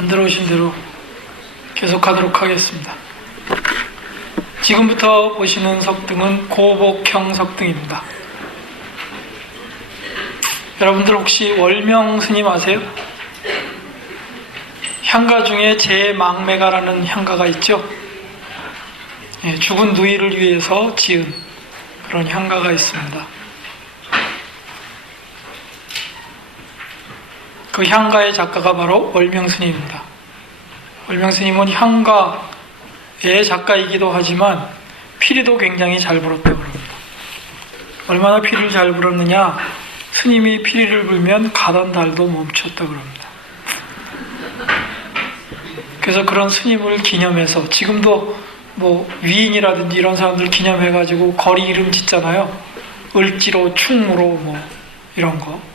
안 들어오신 대로 계속하도록 하겠습니다. 지금부터 보시는 석등은 고복형 석등입니다. 여러분들 혹시 월명 스님 아세요? 향가 중에 제망매가라는 향가가 있죠. 죽은 누이를 위해서 지은 그런 향가가 있습니다. 그 향가의 작가가 바로 월명 스님입니다. 월명 스님은 향가의 작가이기도 하지만 피리도 굉장히 잘 불었다고 합니다. 얼마나 피리를 잘 불었느냐? 스님이 피리를 불면 가던 달도 멈췄다고 합니다. 그래서 그런 스님을 기념해서 지금도 위인이라든지 이런 사람들 기념해가지고 거리 이름 짓잖아요. 을지로, 충무로 이런 거.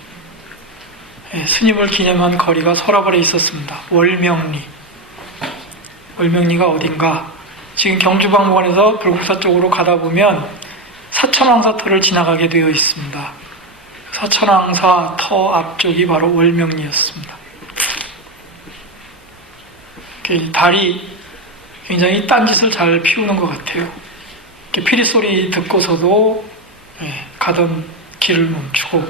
스님을 기념한 거리가 서라벌에 있었습니다. 월명리. 월명리가 어딘가? 지금 경주박물관에서 불국사 쪽으로 가다 보면 사천왕사터를 지나가게 되어 있습니다. 사천왕사터 앞쪽이 바로 월명리였습니다. 달이 굉장히 딴짓을 잘 피우는 것 같아요. 피리소리 듣고서도 가던 길을 멈추고,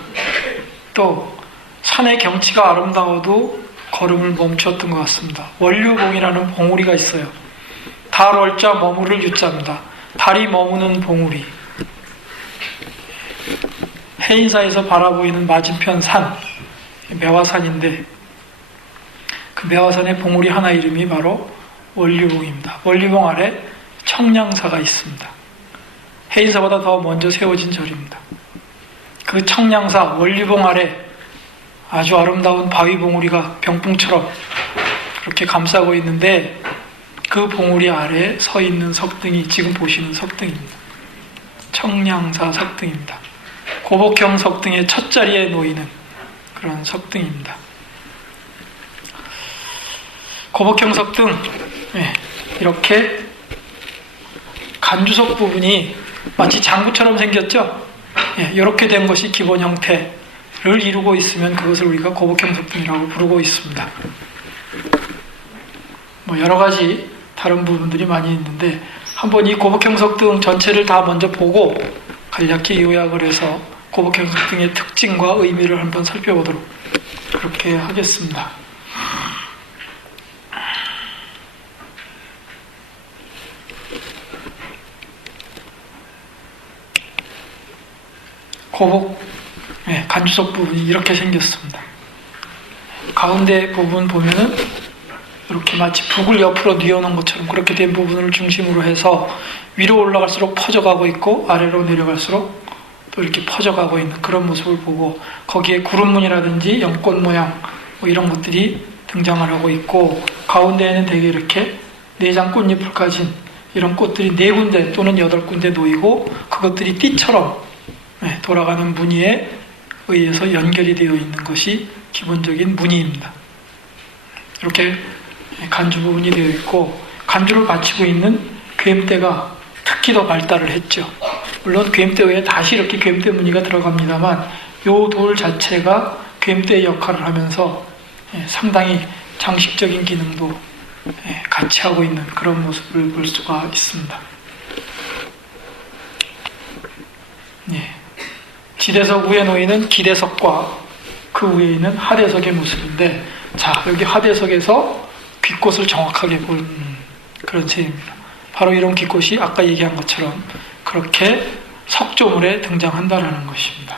또 산의 경치가 아름다워도 걸음을 멈췄던 것 같습니다. 원류봉이라는 봉우리가 있어요. 달 월자 머무를 유자입니다. 달이 머무는 봉우리. 해인사에서 바라보이는 맞은편 산, 매화산인데 그 매화산의 봉우리 하나 이름이 바로 원류봉입니다. 원류봉 아래 청량사가 있습니다. 해인사보다 더 먼저 세워진 절입니다. 그 청량사 원류봉 아래 아주 아름다운 바위 봉우리가 병풍처럼 그렇게 감싸고 있는데, 그 봉우리 아래에 서 있는 석등이 지금 보시는 석등입니다. 청량사 석등입니다. 고복형 석등의 첫 자리에 놓이는 그런 석등입니다. 고복형 석등, 이렇게 간주석 부분이 마치 장구처럼 생겼죠? 이렇게 된 것이 기본 형태를 이루고 있으면 그것을 우리가 고복형 석등이라고 부르고 있습니다. 여러 가지 다른 부분들이 많이 있는데, 한번 이 고복형 석등 전체를 다 먼저 보고 간략히 요약을 해서 고복형 석등의 특징과 의미를 한번 살펴보도록 그렇게 하겠습니다. 고복, 간주석 부분이 이렇게 생겼습니다. 가운데 부분 보면은 이렇게 마치 북을 옆으로 뉘어놓은 것처럼 그렇게 된 부분을 중심으로 해서 위로 올라갈수록 퍼져가고 있고, 아래로 내려갈수록 또 이렇게 퍼져가고 있는 그런 모습을 보고, 거기에 구름무늬라든지 연꽃 모양 이런 것들이 등장을 하고 있고, 가운데에는 대개 이렇게 내장 꽃잎을 가진 이런 꽃들이 4군데 또는 8군데 놓이고, 그것들이 띠처럼 돌아가는 무늬에 의해서 연결이 되어 있는 것이 기본적인 무늬입니다. 이렇게 간주 부분이 되어 있고, 간주를 받치고 있는 괴임대가 특히 더 발달을 했죠. 물론 괴임대 외에 다시 이렇게 괴임대 무늬가 들어갑니다만, 이 돌 자체가 괴임대의 역할을 하면서 상당히 장식적인 기능도 같이 하고 있는 그런 모습을 볼 수가 있습니다. 지대석 위에 놓이는 기대석과 그 위에 있는 하대석의 모습인데, 자, 여기 하대석에서 귓꽃을 정확하게 본 그런 셈입니다. 바로 이런 귓꽃이 아까 얘기한 것처럼 그렇게 석조물에 등장한다는 것입니다.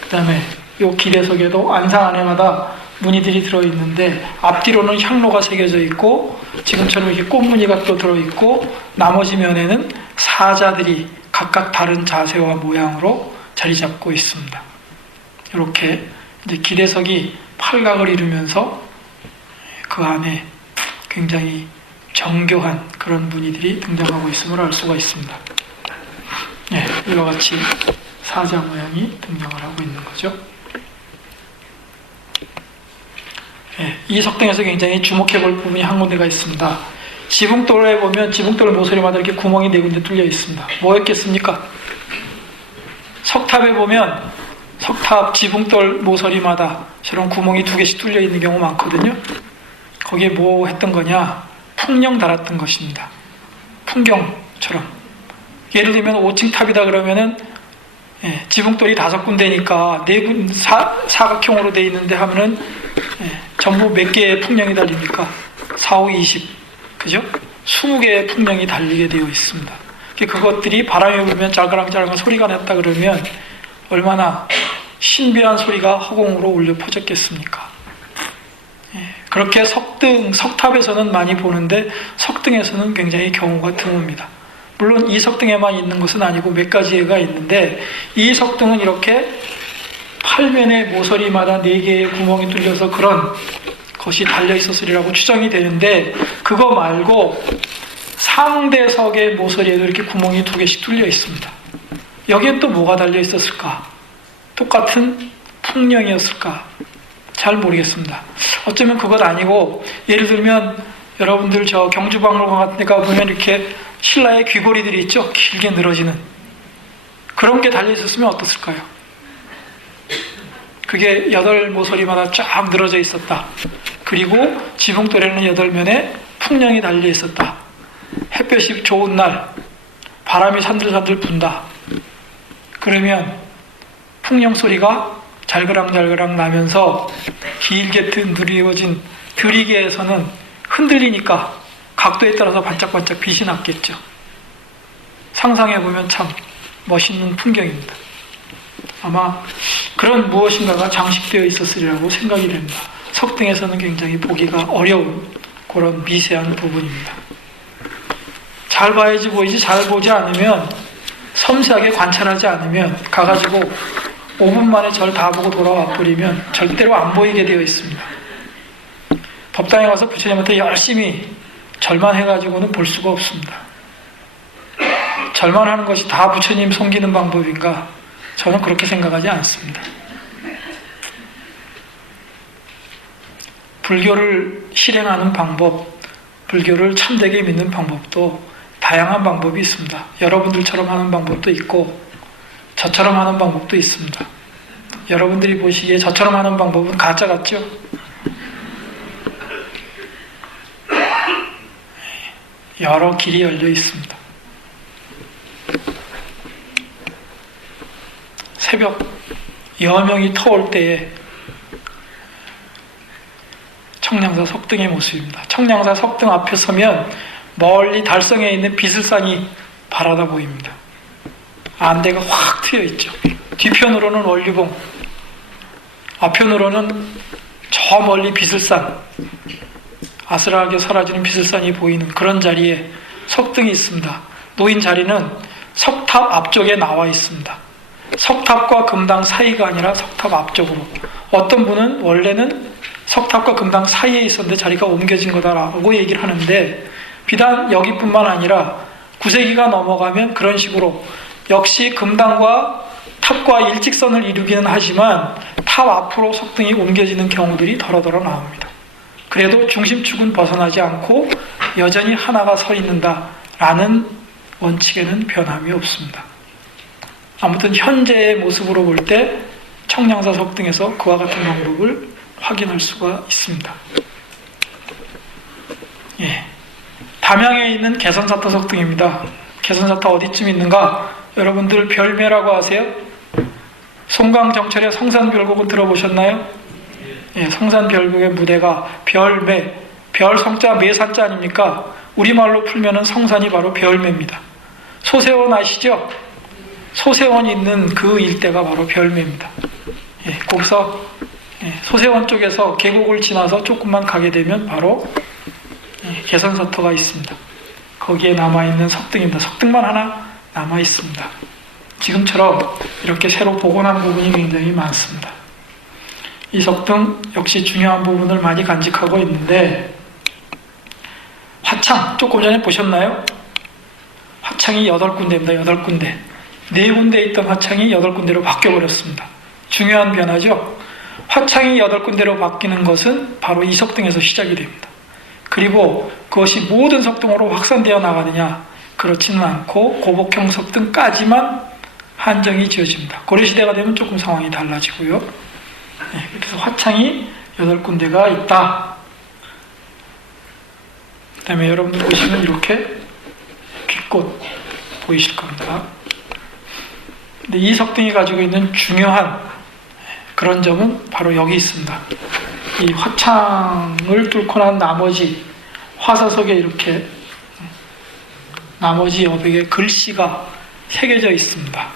그 다음에 이 기대석에도 안상 안에마다 무늬들이 들어있는데, 앞뒤로는 향로가 새겨져 있고, 지금처럼 이렇게 꽃무늬가 또 들어있고, 나머지 면에는 사자들이 각각 다른 자세와 모양으로 자리 잡고 있습니다. 이렇게 이제 기대석이 팔각을 이루면서 그 안에 굉장히 정교한 그런 무늬들이 등장하고 있음을 알 수가 있습니다. 이와 같이 사자 모양이 등장을 하고 있는 거죠. 이 석등에서 굉장히 주목해 볼 부분이 한 군데가 있습니다. 지붕돌에 보면 지붕돌 모서리마다 이렇게 구멍이 4군데 뚫려 있습니다. 뭐였겠습니까? 석탑에 보면 석탑 지붕돌 모서리마다 저런 구멍이 2개씩 뚫려 있는 경우 많거든요. 거기에 뭐 했던 거냐? 풍령 달았던 것입니다. 풍경처럼. 예를 들면 5층 탑이다 그러면은 지붕돌이 5군데니까 사각형으로 돼 있는데 하면은 전부 몇 개의 풍령이 달리니까 4, 5, 20 그죠? 20개의 풍령이 달리게 되어 있습니다. 그것들이 바람이 불면 짤가랑짤가랑 소리가 났다 그러면 얼마나 신비한 소리가 허공으로 울려 퍼졌겠습니까? 그렇게 석탑에서는 많이 보는데 석등에서는 굉장히 경우가 드뭅니다. 물론 이 석등에만 있는 것은 아니고 몇 가지가 있는데 이 석등은 이렇게 팔면의 모서리마다 4개의 구멍이 뚫려서 그런 것이 달려 있었으리라고 추정이 되는데 그거 말고 상대석의 모서리에도 이렇게 구멍이 2개씩 뚫려 있습니다. 여기에 또 뭐가 달려 있었을까? 똑같은 풍령이었을까? 잘 모르겠습니다. 어쩌면 그것 아니고 예를 들면 여러분들 저 경주박물관 같은 데 가보면 이렇게 신라의 귀걸이들이 있죠? 길게 늘어지는 그런 게 달려 있었으면 어떻을까요? 그게 8모서리마다 쫙 늘어져 있었다. 그리고 지붕돌에는 8면에 풍령이 달려 있었다. 햇볕이 좋은 날 바람이 산들산들 분다. 그러면 풍령 소리가 잘그랑잘그랑 나면서 길게 누리워진 들이개에서는 흔들리니까 각도에 따라서 반짝반짝 빛이 났겠죠. 상상해보면 참 멋있는 풍경입니다. 아마 그런 무엇인가가 장식되어 있었으리라고 생각이 됩니다. 석등에서는 굉장히 보기가 어려운 그런 미세한 부분입니다. 잘 봐야지 보이지 잘 보지 않으면 섬세하게 관찰하지 않으면 가가지고 5분 만에 절 다 보고 돌아와 버리면 절대로 안 보이게 되어 있습니다. 법당에 가서 부처님한테 열심히 절만 해가지고는 볼 수가 없습니다. 절만 하는 것이 다 부처님 섬기는 방법인가? 저는 그렇게 생각하지 않습니다. 불교를 실행하는 방법, 불교를 참되게 믿는 방법도 다양한 방법이 있습니다. 여러분들처럼 하는 방법도 있고 저처럼 하는 방법도 있습니다. 여러분들이 보시기에 저처럼 하는 방법은 가짜 같죠? 여러 길이 열려 있습니다. 새벽 여명이 터올 때에 청량사 석등의 모습입니다. 청량사 석등 앞에 서면 멀리 달성에 있는 비슬산이 바라다 보입니다. 안대가 확 트여 있죠. 뒤편으로는 원류봉, 앞편으로는 저 멀리 비슬산, 아슬하게 사라지는 비슬산이 보이는 그런 자리에 석등이 있습니다. 놓인 자리는 석탑 앞쪽에 나와 있습니다. 석탑과 금당 사이가 아니라 석탑 앞쪽으로. 어떤 분은 원래는 석탑과 금당 사이에 있었는데 자리가 옮겨진 거다라고 얘기를 하는데 비단 여기뿐만 아니라 9세기가 넘어가면 그런 식으로 역시 금당과 탑과 일직선을 이루기는 하지만 탑 앞으로 석등이 옮겨지는 경우들이 더러더러 나옵니다. 그래도 중심축은 벗어나지 않고 여전히 하나가 서 있는다라는 원칙에는 변함이 없습니다. 아무튼 현재의 모습으로 볼 때 청량사 석등에서 그와 같은 방법을 확인할 수가 있습니다. 예. 담양에 있는 개선사타 석등입니다. 개선사타 어디쯤 있는가? 여러분들 별매라고 아세요? 송강정철의 성산별곡은 들어보셨나요? 예, 성산별곡의 무대가 별매, 별 성자 매산자 아닙니까? 우리말로 풀면은 성산이 바로 별매입니다. 소세원 아시죠? 소세원 있는 그 일대가 바로 별매입니다. 예, 거기서 소세원 쪽에서 계곡을 지나서 조금만 가게 되면 바로 개선사터가 있습니다. 거기에 남아있는 석등입니다. 석등만 하나 남아있습니다. 지금처럼 이렇게 새로 복원한 부분이 굉장히 많습니다. 이 석등 역시 중요한 부분을 많이 간직하고 있는데 화창, 조금 전에 보셨나요? 화창이 8군데입니다. 8군데. 4군데 있던 화창이 8군데로 바뀌어버렸습니다. 중요한 변화죠. 화창이 8군데로 바뀌는 것은 바로 이 석등에서 시작이 됩니다. 그리고 그것이 모든 석등으로 확산되어 나가느냐? 그렇지는 않고 고복형 석등까지만 한정이 지어집니다. 고려시대가 되면 조금 상황이 달라지고요. 그래서 화창이 8군데가 있다. 그 다음에 여러분들 보시면 이렇게 귓꽃 보이실 겁니다. 근데 이 석등이 가지고 있는 중요한 그런 점은 바로 여기 있습니다. 이 화창을 뚫고 난 나머지 화사석에 이렇게 나머지 여백에 글씨가 새겨져 있습니다.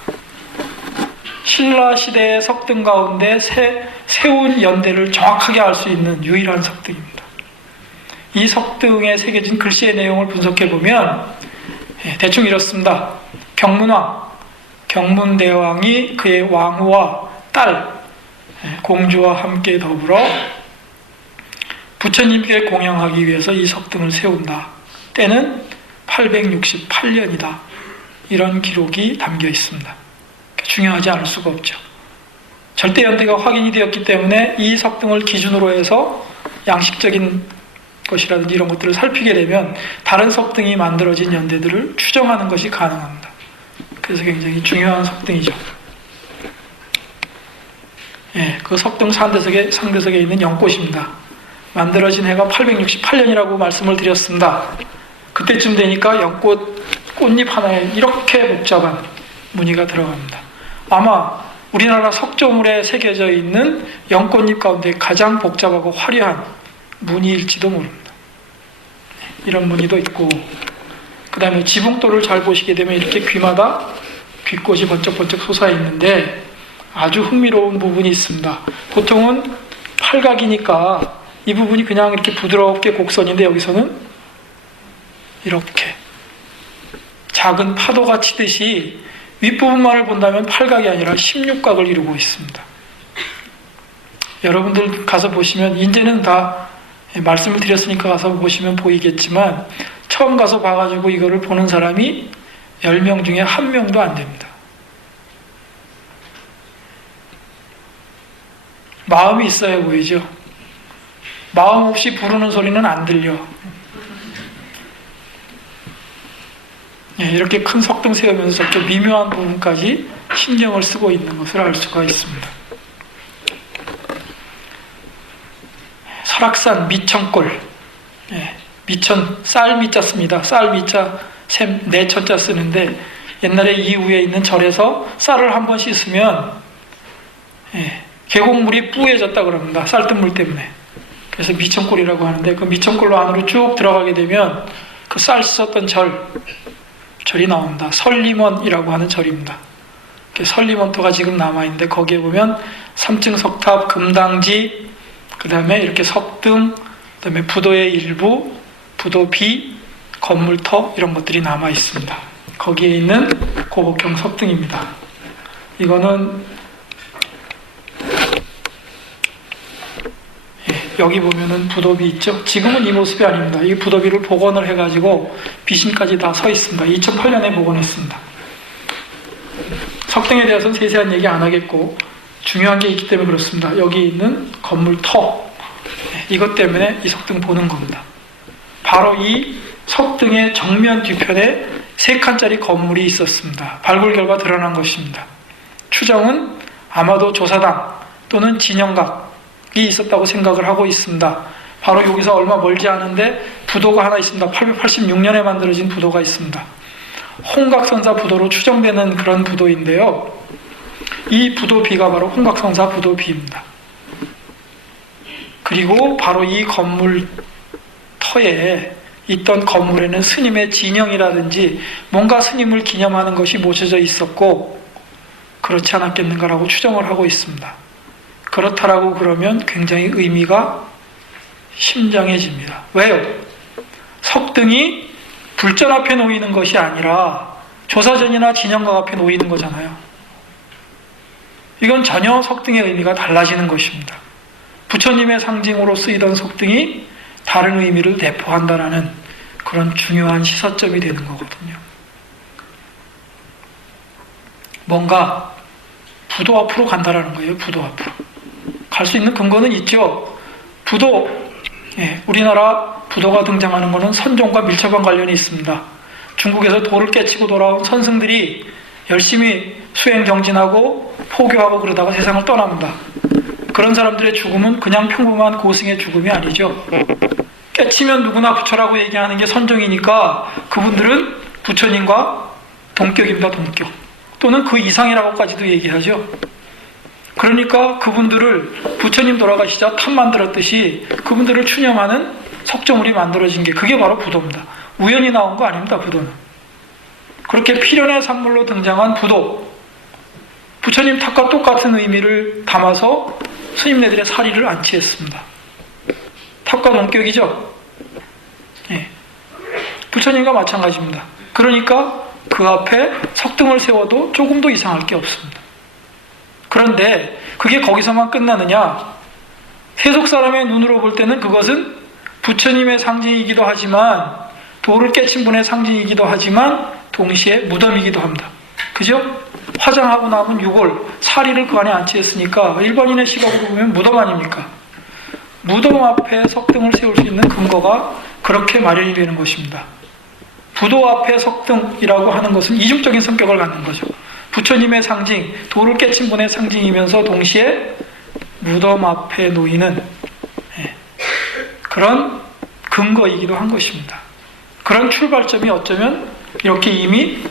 신라 시대의 석등 가운데 세운 연대를 정확하게 알 수 있는 유일한 석등입니다. 이 석등에 새겨진 글씨의 내용을 분석해 보면 대충 이렇습니다. 경문대왕이 그의 왕후와 딸 공주와 함께 더불어 부처님께 공양하기 위해서 이 석등을 세운다. 때는 868년이다. 이런 기록이 담겨 있습니다. 중요하지 않을 수가 없죠. 절대 연대가 확인이 되었기 때문에 이 석등을 기준으로 해서 양식적인 것이라든지 이런 것들을 살피게 되면 다른 석등이 만들어진 연대들을 추정하는 것이 가능합니다. 그래서 굉장히 중요한 석등이죠. 그 석등 상대석에 있는 연꽃입니다. 만들어진 해가 868년이라고 말씀을 드렸습니다. 그때쯤 되니까 연꽃 꽃잎 하나에 이렇게 복잡한 무늬가 들어갑니다. 아마 우리나라 석조물에 새겨져 있는 연꽃잎 가운데 가장 복잡하고 화려한 무늬일지도 모릅니다. 이런 무늬도 있고, 그 다음에 지붕돌을 잘 보시게 되면 이렇게 귀마다 귀꽃이 번쩍번쩍 솟아 있는데 아주 흥미로운 부분이 있습니다. 보통은 팔각이니까 이 부분이 그냥 이렇게 부드럽게 곡선인데 여기서는 이렇게 작은 파도가 치듯이 윗부분만을 본다면 팔각이 아니라 16각을 이루고 있습니다. 여러분들 가서 보시면 이제는 다 말씀을 드렸으니까 가서 보시면 보이겠지만 처음 가서 봐가지고 이거를 보는 사람이 10명 중에 1명도 안 됩니다. 마음이 있어야 보이죠. 마음 없이 부르는 소리는 안 들려. 이렇게 큰 석등 세우면서 저렇게 미묘한 부분까지 신경을 쓰고 있는 것을 알 수가 있습니다. 설악산 미천골, 미천 쌀 미자 씁니다. 쌀 미자 샘 내천자 쓰는데 옛날에 이후에 있는 절에서 쌀을 한번 씻으면 계곡물이 뿌얘졌다 그럽니다. 쌀뜨물 때문에. 그래서 미천골이라고 하는데 그 미천골로 안으로 쭉 들어가게 되면 그 쌀 씻었던 절이 나옵니다. 설림원이라고 하는 절입니다. 설림원터가 지금 남아있는데 거기에 보면 3층 석탑, 금당지, 그 다음에 이렇게 석등, 그 다음에 부도의 일부, 부도비, 건물터 이런 것들이 남아있습니다. 거기에 있는 고복형 석등입니다. 이거는 여기 보면은 부도비 있죠? 지금은 이 모습이 아닙니다. 이 부도비를 복원을 해가지고 비신까지 다 서 있습니다. 2008년에 복원했습니다. 석등에 대해서는 세세한 얘기 안 하겠고 중요한 게 있기 때문에 그렇습니다. 여기 있는 건물 터 이것 때문에 이 석등 보는 겁니다. 바로 이 석등의 정면 뒤편에 3칸짜리 건물이 있었습니다. 발굴 결과 드러난 것입니다. 추정은 아마도 조사당 또는 진영각 있었다고 생각을 하고 있습니다. 바로 여기서 얼마 멀지 않은데 부도가 하나 있습니다. 886년에 만들어진 부도가 있습니다. 홍각선사 부도로 추정되는 그런 부도인데요. 이 부도비가 바로 홍각선사 부도비입니다. 그리고 바로 이 건물 터에 있던 건물에는 스님의 진영이라든지 뭔가 스님을 기념하는 것이 모셔져 있었고 그렇지 않았겠는가라고 추정을 하고 있습니다. 그렇다라고 그러면 굉장히 의미가 심장해집니다. 왜요? 석등이 불전 앞에 놓이는 것이 아니라 조사전이나 진영각 앞에 놓이는 거잖아요. 이건 전혀 석등의 의미가 달라지는 것입니다. 부처님의 상징으로 쓰이던 석등이 다른 의미를 내포한다라는 그런 중요한 시사점이 되는 거거든요. 뭔가 부도 앞으로 간다라는 거예요. 부도 앞으로. 갈 수 있는 근거는 있죠. 부도, 우리나라 부도가 등장하는 것은 선종과 밀접한 관련이 있습니다. 중국에서 도를 깨치고 돌아온 선승들이 열심히 수행 정진하고 포교하고 그러다가 세상을 떠납니다. 그런 사람들의 죽음은 그냥 평범한 고승의 죽음이 아니죠. 깨치면 누구나 부처라고 얘기하는 게 선정이니까 그분들은 부처님과 동격입니다. 동격. 또는 그 이상이라고까지도 얘기하죠. 그러니까 그분들을 부처님 돌아가시자 탑 만들었듯이 그분들을 추념하는 석조물이 만들어진 게 그게 바로 부도입니다. 우연히 나온 거 아닙니다. 부도는. 그렇게 필연의 산물로 등장한 부도, 부처님 탑과 똑같은 의미를 담아서 스님네들의 사리를 안치했습니다. 탑과 동격이죠. 예. 부처님과 마찬가지입니다. 그러니까 그 앞에 석등을 세워도 조금도 이상할 게 없습니다. 그런데 그게 거기서만 끝나느냐? 세속 사람의 눈으로 볼 때는 그것은 부처님의 상징이기도 하지만 도를 깨친 분의 상징이기도 하지만 동시에 무덤이기도 합니다. 그죠? 화장하고 남은 유골, 사리를 그 안에 안치했으니까 일반인의 시각으로 보면 무덤 아닙니까? 무덤 앞에 석등을 세울 수 있는 근거가 그렇게 마련이 되는 것입니다. 부도 앞에 석등이라고 하는 것은 이중적인 성격을 갖는 거죠. 부처님의 상징, 도를 깨친 분의 상징이면서 동시에 무덤 앞에 놓이는 그런 근거이기도 한 것입니다. 그런 출발점이 어쩌면 이렇게 이미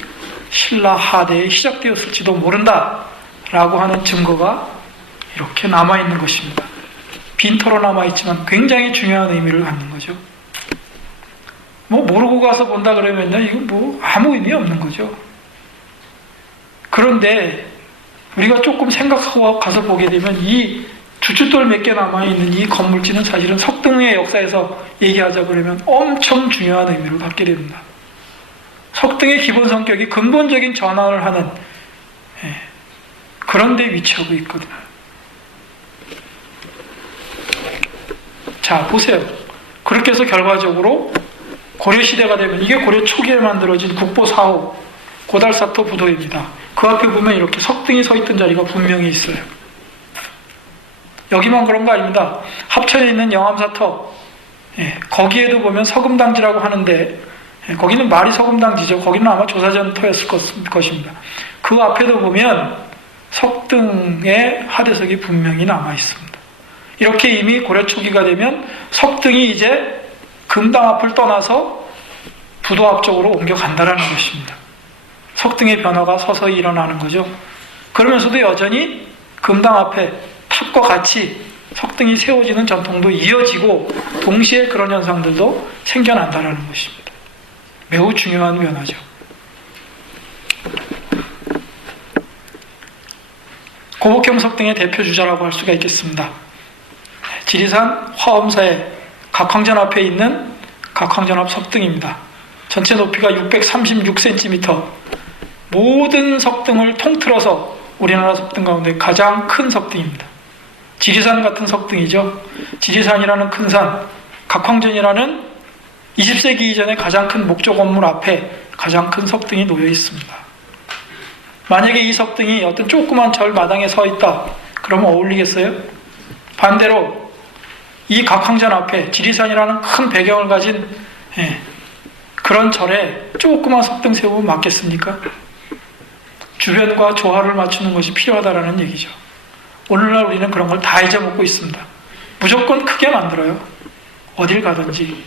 신라 하대에 시작되었을지도 모른다라고 하는 증거가 이렇게 남아있는 것입니다. 빈터로 남아있지만 굉장히 중요한 의미를 갖는 거죠. 모르고 가서 본다 그러면요, 이거 아무 의미 없는 거죠. 그런데 우리가 조금 생각하고 가서 보게 되면 이 주춧돌 몇 개 남아있는 이 건물지는 사실은 석등의 역사에서 얘기하자 그러면 엄청 중요한 의미를 갖게 됩니다. 석등의 기본 성격이 근본적인 전환을 하는 그런 데 위치하고 있거든요. 자, 보세요. 그렇게 해서 결과적으로 고려시대가 되면 이게 고려 초기에 만들어진 국보 4호 고달사토 부도입니다. 그 앞에 보면 이렇게 석등이 서 있던 자리가 분명히 있어요. 여기만 그런 거 아닙니다. 합천에 있는 영암사터, 거기에도 보면 서금당지라고 하는데 거기는 말이 서금당지죠. 거기는 아마 조사전터였을 것입니다. 그 앞에도 보면 석등의 하대석이 분명히 남아 있습니다. 이렇게 이미 고려 초기가 되면 석등이 이제 금당 앞을 떠나서 부도 앞쪽으로 옮겨간다는 것입니다. 석등의 변화가 서서히 일어나는 거죠. 그러면서도 여전히 금당 앞에 탑과 같이 석등이 세워지는 전통도 이어지고 동시에 그런 현상들도 생겨난다는 것입니다. 매우 중요한 변화죠. 고복형 석등의 대표 주자라고 할 수가 있겠습니다. 지리산 화엄사의 각황전 앞에 있는 각황전 앞 석등입니다. 전체 높이가 636cm, 모든 석등을 통틀어서 우리나라 석등 가운데 가장 큰 석등입니다. 지리산 같은 석등이죠. 지리산이라는 큰 산, 각황전이라는 20세기 이전에 가장 큰 목조 건물 앞에 가장 큰 석등이 놓여 있습니다. 만약에 이 석등이 어떤 조그만 절 마당에 서 있다, 그러면 어울리겠어요? 반대로 이 각황전 앞에 지리산이라는 큰 배경을 가진 그런 절에 조그만 석등 세우면 맞겠습니까? 주변과 조화를 맞추는 것이 필요하다는 얘기죠. 오늘날 우리는 그런 걸 다 잊어먹고 있습니다. 무조건 크게 만들어요. 어딜 가든지.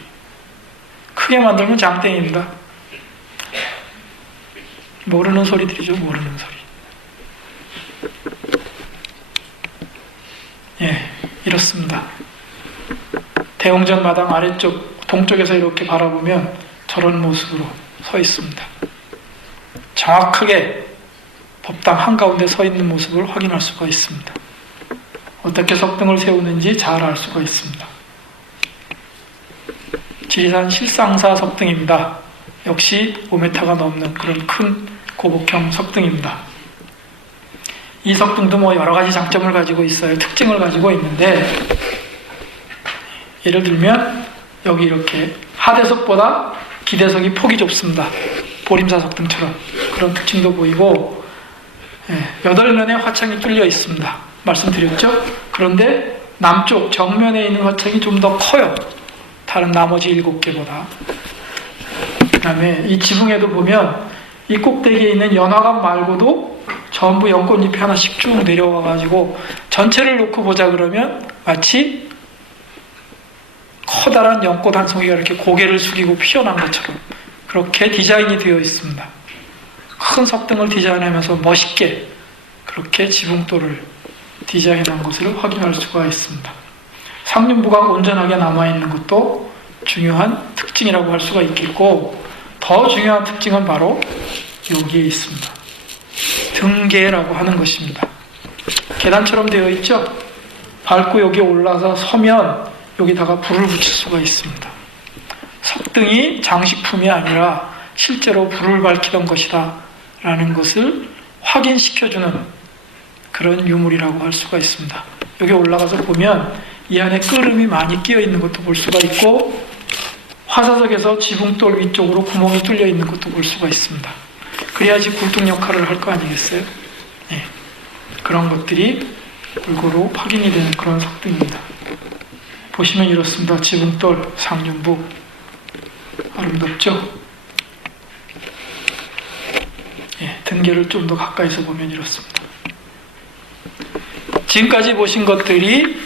크게 만들면 장땡입니다. 모르는 소리들이죠. 모르는 소리. 이렇습니다. 대웅전 마당 아래쪽 동쪽에서 이렇게 바라보면 저런 모습으로 서 있습니다. 정확하게 법당 한가운데 서 있는 모습을 확인할 수가 있습니다. 어떻게 석등을 세우는지 잘 알 수가 있습니다. 지리산 실상사 석등입니다. 역시 5m가 넘는 그런 큰 고복형 석등입니다. 이 석등도 여러 가지 장점을 가지고 있어요. 특징을 가지고 있는데, 예를 들면 여기 이렇게 하대석보다 기대석이 폭이 좁습니다. 보림사 석등처럼 그런 특징도 보이고, 8면에 화창이 뚫려 있습니다. 말씀드렸죠? 그런데 남쪽 정면에 있는 화창이 좀 더 커요. 다른 나머지 7개보다. 그 다음에 이 지붕에도 보면 이 꼭대기에 있는 연화관 말고도 전부 연꽃잎이 하나씩 쭉 내려와가지고 전체를 놓고 보자 그러면 마치 커다란 연꽃 한 송이가 이렇게 고개를 숙이고 피어난 것처럼 그렇게 디자인이 되어 있습니다. 큰 석등을 디자인하면서 멋있게 그렇게 지붕돌을 디자인한 것을 확인할 수가 있습니다. 상륜부가 온전하게 남아있는 것도 중요한 특징이라고 할 수가 있겠고, 더 중요한 특징은 바로 여기에 있습니다. 등계라고 하는 것입니다. 계단처럼 되어 있죠? 밟고 여기 올라서 서면 여기다가 불을 붙일 수가 있습니다. 석등이 장식품이 아니라 실제로 불을 밝히던 것이다 라는 것을 확인시켜주는 그런 유물이라고 할 수가 있습니다. 여기 올라가서 보면 이 안에 끓음이 많이 끼어 있는 것도 볼 수가 있고, 화사석에서 지붕돌 위쪽으로 구멍이 뚫려 있는 것도 볼 수가 있습니다. 그래야지 굴뚝 역할을 할 거 아니겠어요? 네. 그런 것들이 골고루 확인이 되는 그런 석등입니다. 보시면 이렇습니다. 지붕돌, 상륜부 아름답죠? 예, 등계를 좀 더 가까이서 보면 이렇습니다. 지금까지 보신 것들이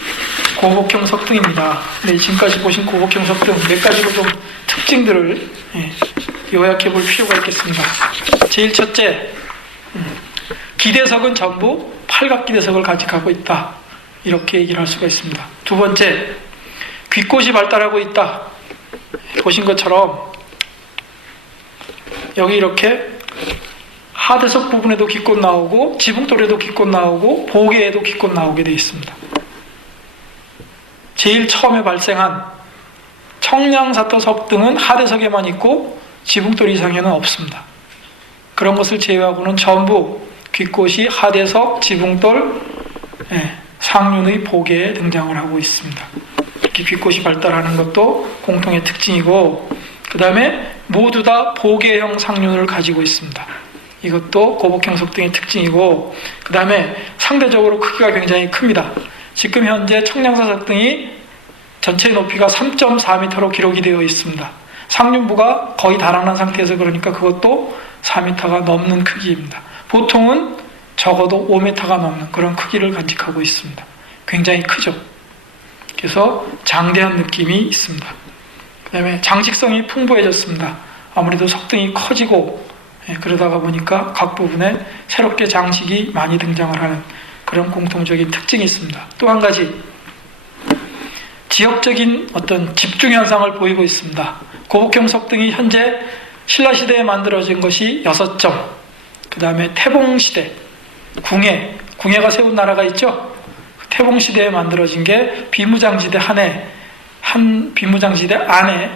고복형 석등입니다. 네, 지금까지 보신 고복형 석등 몇 가지로 좀 특징들을 요약해 볼 필요가 있겠습니다. 제일 첫째, 기대석은 전부 팔각기대석을 간직하고 있다. 이렇게 얘기를 할 수가 있습니다. 두 번째, 귓꽃이 발달하고 있다. 보신 것처럼 여기 이렇게 하대석 부분에도 귓꽃 나오고 지붕돌에도 귓꽃 나오고 보개에도 귓꽃 나오게 되어 있습니다. 제일 처음에 발생한 청량사토 석등은 하대석에만 있고 지붕돌 이상에는 없습니다. 그런 것을 제외하고는 전부 귓꽃이 하대석, 지붕돌, 상륜의 보개에 등장을 하고 있습니다. 이렇게 귓꽃이 발달하는 것도 공통의 특징이고, 그 다음에 모두 다 보개형 상륜을 가지고 있습니다. 이것도 고복형 석등의 특징이고, 그 다음에 상대적으로 크기가 굉장히 큽니다. 지금 현재 청량사 석등이 전체 높이가 3.4m로 기록이 되어 있습니다. 상륜부가 거의 달아난 상태에서 그러니까 그것도 4m가 넘는 크기입니다. 보통은 적어도 5m가 넘는 그런 크기를 간직하고 있습니다. 굉장히 크죠. 그래서 장대한 느낌이 있습니다. 그 다음에 장식성이 풍부해졌습니다. 아무래도 석등이 커지고 그러다가 보니까 각 부분에 새롭게 장식이 많이 등장을 하는 그런 공통적인 특징이 있습니다. 또 한 가지, 지역적인 어떤 집중현상을 보이고 있습니다. 고복형 석등이 현재 신라시대에 만들어진 것이 6점, 그 다음에 태봉시대, 궁예가 세운 나라가 있죠? 태봉시대에 만들어진 게 비무장지대 한 비무장지대 안에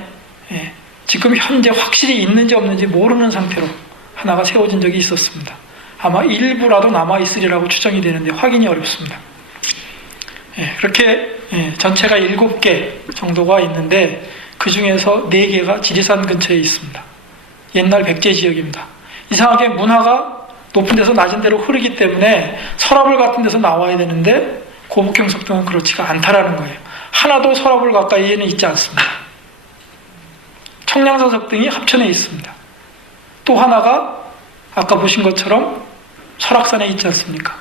지금 현재 확실히 있는지 없는지 모르는 상태로 하나가 세워진 적이 있었습니다. 아마 일부라도 남아있으리라고 추정이 되는데 확인이 어렵습니다. 그렇게 전체가 7개 정도가 있는데 그 중에서 4개가 지리산 근처에 있습니다. 옛날 백제 지역입니다. 이상하게 문화가 높은 데서 낮은 데로 흐르기 때문에 서라벌 같은 데서 나와야 되는데 고복형 석등은 그렇지가 않다라는 거예요. 하나도 서라벌 가까이에는 있지 않습니다. 청량사 석등이 합천에 있습니다. 또 하나가 아까 보신 것처럼 설악산에 있지 않습니까?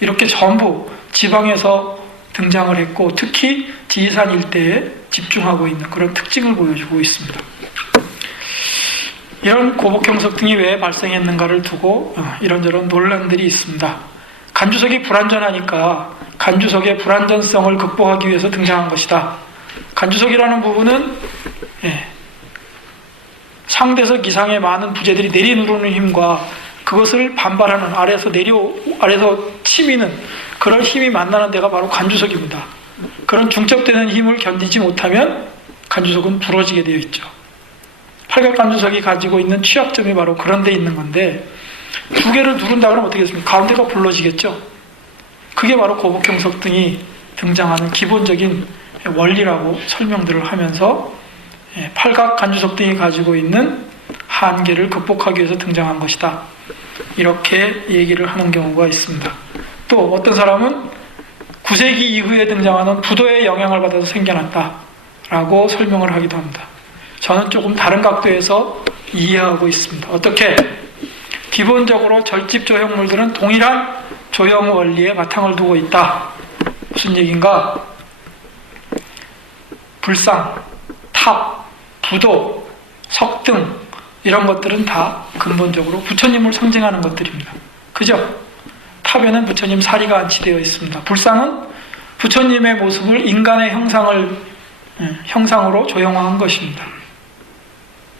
이렇게 전부 지방에서 등장을 했고 특히 지리산 일대에 집중하고 있는 그런 특징을 보여주고 있습니다. 이런 고복형 석등이 왜 발생했는가를 두고 이런저런 논란들이 있습니다. 간주석이 불완전하니까 간주석의 불완전성을 극복하기 위해서 등장한 것이다. 간주석이라는 부분은 상대석 이상의 많은 부재들이 내리누르는 힘과 그것을 반발하는 아래에서 치미는 그런 힘이 만나는 데가 바로 간주석입니다. 그런 중첩되는 힘을 견디지 못하면 간주석은 부러지게 되어 있죠. 팔각 간주석이 가지고 있는 취약점이 바로 그런 데 있는 건데, 두 개를 누른다 그러면 어떻게 됐습니까? 가운데가 불러지겠죠. 그게 바로 고복형 석등이 등장하는 기본적인 원리라고 설명들을 하면서 팔각 간주석등이 가지고 있는 한계를 극복하기 위해서 등장한 것이다. 이렇게 얘기를 하는 경우가 있습니다. 또 어떤 사람은 9세기 이후에 등장하는 부도의 영향을 받아서 생겨났다라고 설명을 하기도 합니다. 저는 조금 다른 각도에서 이해하고 있습니다. 어떻게? 기본적으로 절집 조형물들은 동일한 조형 원리에 바탕을 두고 있다. 무슨 얘기인가? 불상, 탑, 부도, 석등 이런 것들은 다 근본적으로 부처님을 상징하는 것들입니다. 그죠? 탑에는 부처님 사리가 안치되어 있습니다. 불상은 부처님의 모습을 인간의 형상으로 조형한 것입니다.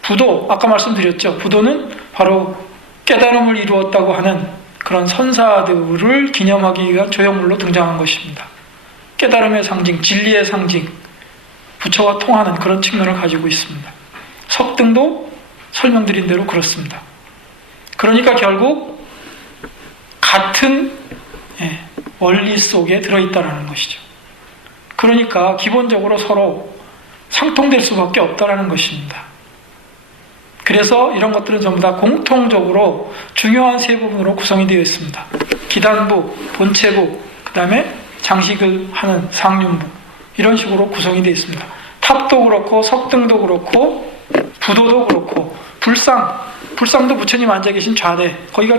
부도, 아까 말씀드렸죠. 부도는 바로 깨달음을 이루었다고 하는 그런 선사들을 기념하기 위한 조형물로 등장한 것입니다. 깨달음의 상징, 진리의 상징, 부처와 통하는 그런 측면을 가지고 있습니다. 석등도 설명드린 대로 그렇습니다. 그러니까 결국 같은 원리 속에 들어있다는 것이죠. 그러니까 기본적으로 서로 상통될 수밖에 없다는 것입니다. 그래서 이런 것들은 전부 다 공통적으로 중요한 세 부분으로 구성이 되어 있습니다. 기단부, 본체부, 그 다음에 장식을 하는 상륜부, 이런 식으로 구성이 되어 있습니다. 탑도 그렇고 석등도 그렇고 부도도 그렇고 불상도 부처님 앉아 계신 좌대, 거기가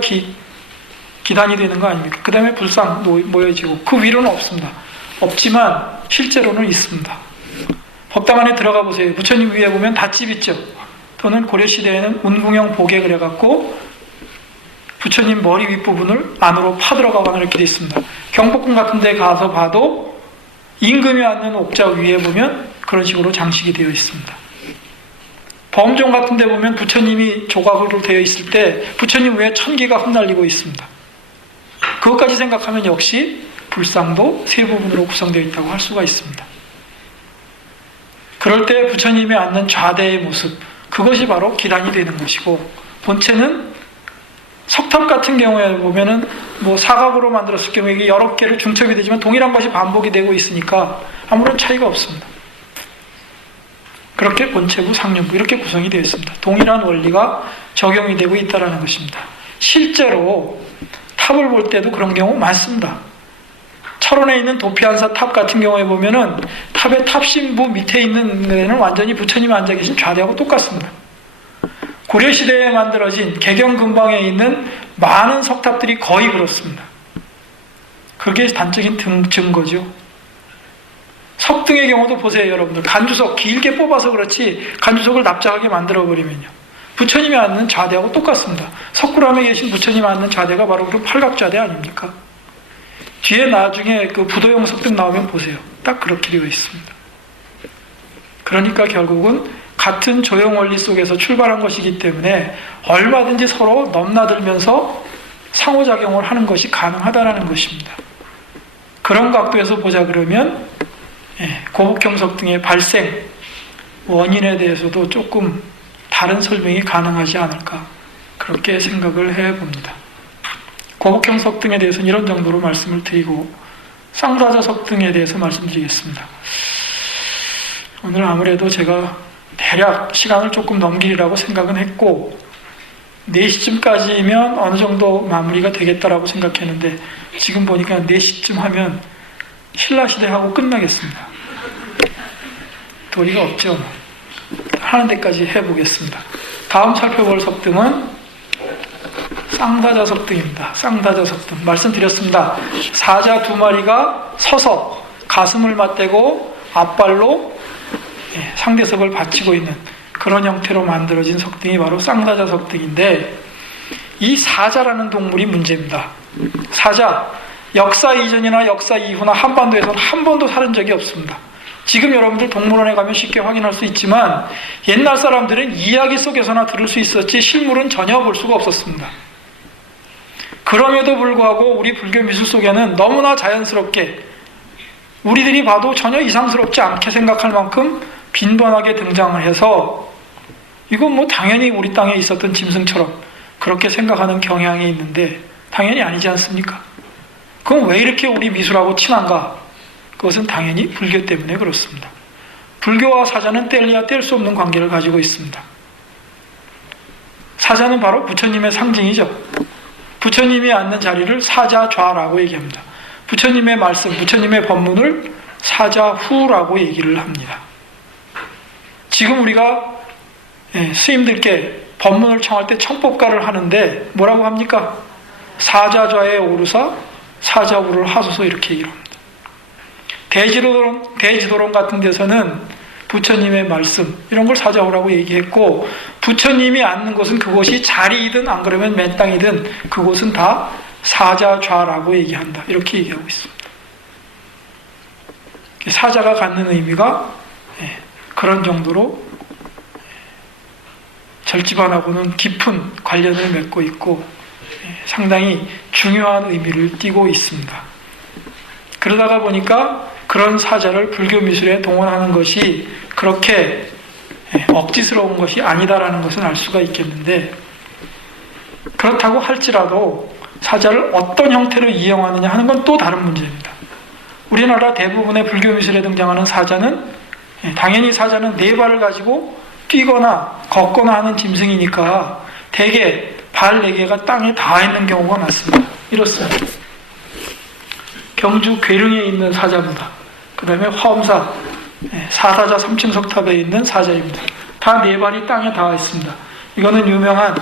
기단이 되는 거 아닙니까? 그 다음에 불상 모여지고 그 위로는 없습니다. 없지만 실제로는 있습니다. 법당 안에 들어가 보세요. 부처님 위에 보면 닷집 있죠. 또는 고려시대에는 운궁형 보개 그래갖고 부처님 머리 윗부분을 안으로 파들어가거나 이렇게 되어 있습니다. 경복궁 같은 데 가서 봐도 임금이 앉는 옥좌 위에 보면 그런 식으로 장식이 되어 있습니다. 범종 같은 데 보면 부처님이 조각으로 되어 있을 때 부처님 위에 천기가 흩날리고 있습니다. 그것까지 생각하면 역시 불상도 세 부분으로 구성되어 있다고 할 수가 있습니다. 그럴 때 부처님이 앉는 좌대의 모습, 그것이 바로 기단이 되는 것이고, 본체는 석탑 같은 경우에 보면은 사각으로 만들었을 경우에 이게 여러 개로 중첩이 되지만 동일한 것이 반복이 되고 있으니까 아무런 차이가 없습니다. 그렇게 본체부, 상륜부 이렇게 구성이 되어 있습니다. 동일한 원리가 적용이 되고 있다는 것입니다. 실제로 탑을 볼 때도 그런 경우 많습니다. 철원에 있는 도피한사 탑 같은 경우에 보면은 탑의 탑신부 밑에 있는 데는 완전히 부처님이 앉아 계신 좌대하고 똑같습니다. 고려시대에 만들어진 개경 근방에 있는 많은 석탑들이 거의 그렇습니다. 그게 단적인 증거죠. 석등의 경우도 보세요, 여러분들. 간주석 길게 뽑아서 그렇지 간주석을 납작하게 만들어버리면요, 부처님이 앉는 좌대하고 똑같습니다. 석굴암에 계신 부처님이 앉는 좌대가 바로 그 팔각좌대 아닙니까? 뒤에 나중에 그 부도용 석등 나오면 보세요. 딱 그렇게 되어 있습니다. 그러니까 결국은 같은 조형 원리 속에서 출발한 것이기 때문에 얼마든지 서로 넘나들면서 상호작용을 하는 것이 가능하다는 것입니다. 그런 각도에서 보자 그러면 고북형 석등의 발생 원인에 대해서도 조금 다른 설명이 가능하지 않을까, 그렇게 생각을 해봅니다. 고북형 석등에 대해서는 이런 정도로 말씀을 드리고 쌍사자 석등에 대해서 말씀드리겠습니다. 오늘 아무래도 제가 대략 시간을 조금 넘기리라고 생각은 했고 4시쯤까지면 어느 정도 마무리가 되겠다라고 생각했는데 지금 보니까 4시쯤 하면 신라시대하고 끝나겠습니다. 도리가 없죠. 하는 데까지 해보겠습니다. 다음 살펴볼 석등은 쌍사자 석등입니다. 쌍사자 석등 말씀드렸습니다. 사자 두 마리가 서서 가슴을 맞대고 앞발로 상대석을 받치고 있는 그런 형태로 만들어진 석등이 바로 쌍사자 석등인데, 이 사자라는 동물이 문제입니다. 사자, 역사 이전이나 역사 이후나 한반도에서는 한 번도 살은 적이 없습니다. 지금 여러분들 동물원에 가면 쉽게 확인할 수 있지만 옛날 사람들은 이야기 속에서나 들을 수 있었지 실물은 전혀 볼 수가 없었습니다. 그럼에도 불구하고 우리 불교 미술 속에는 너무나 자연스럽게 우리들이 봐도 전혀 이상스럽지 않게 생각할 만큼 빈번하게 등장을 해서 이건 당연히 우리 땅에 있었던 짐승처럼 그렇게 생각하는 경향이 있는데 당연히 아니지 않습니까? 그럼 왜 이렇게 우리 미술하고 친한가? 그것은 당연히 불교 때문에 그렇습니다. 불교와 사자는 뗄래야 뗄 수 없는 관계를 가지고 있습니다. 사자는 바로 부처님의 상징이죠. 부처님이 앉는 자리를 사자좌라고 얘기합니다. 부처님의 말씀, 부처님의 법문을 사자후라고 얘기를 합니다. 지금 우리가 스님들께 법문을 청할 때 청법가를 하는데 뭐라고 합니까? 사자좌에 오르사 사자후를 하소서 이렇게 얘기를 합니다. 대지도론 같은 데서는 부처님의 말씀 이런 걸 사자오라고 얘기했고, 부처님이 앉는 곳은 그곳이 자리이든 안 그러면 맨 땅이든 그곳은 다 사자좌라고 얘기한다, 이렇게 얘기하고 있습니다. 사자가 갖는 의미가 그런 정도로 절집안하고는 깊은 관련을 맺고 있고 상당히 중요한 의미를 띠고 있습니다. 그러다가 보니까 그런 사자를 불교 미술에 동원하는 것이 그렇게 억지스러운 것이 아니다라는 것은 알 수가 있겠는데, 그렇다고 할지라도 사자를 어떤 형태로 이용하느냐 하는 건 또 다른 문제입니다. 우리나라 대부분의 불교 미술에 등장하는 사자는 당연히 사자는 네 발을 가지고 뛰거나 걷거나 하는 짐승이니까 대개 발 네 개가 땅에 닿아 있는 경우가 많습니다. 이렇습니다. 경주 괴릉에 있는 사자입니다. 그 다음에 화엄사 사사자 3층 석탑에 있는 사자입니다. 다 네 발이 땅에 닿아 있습니다. 이거는 유명한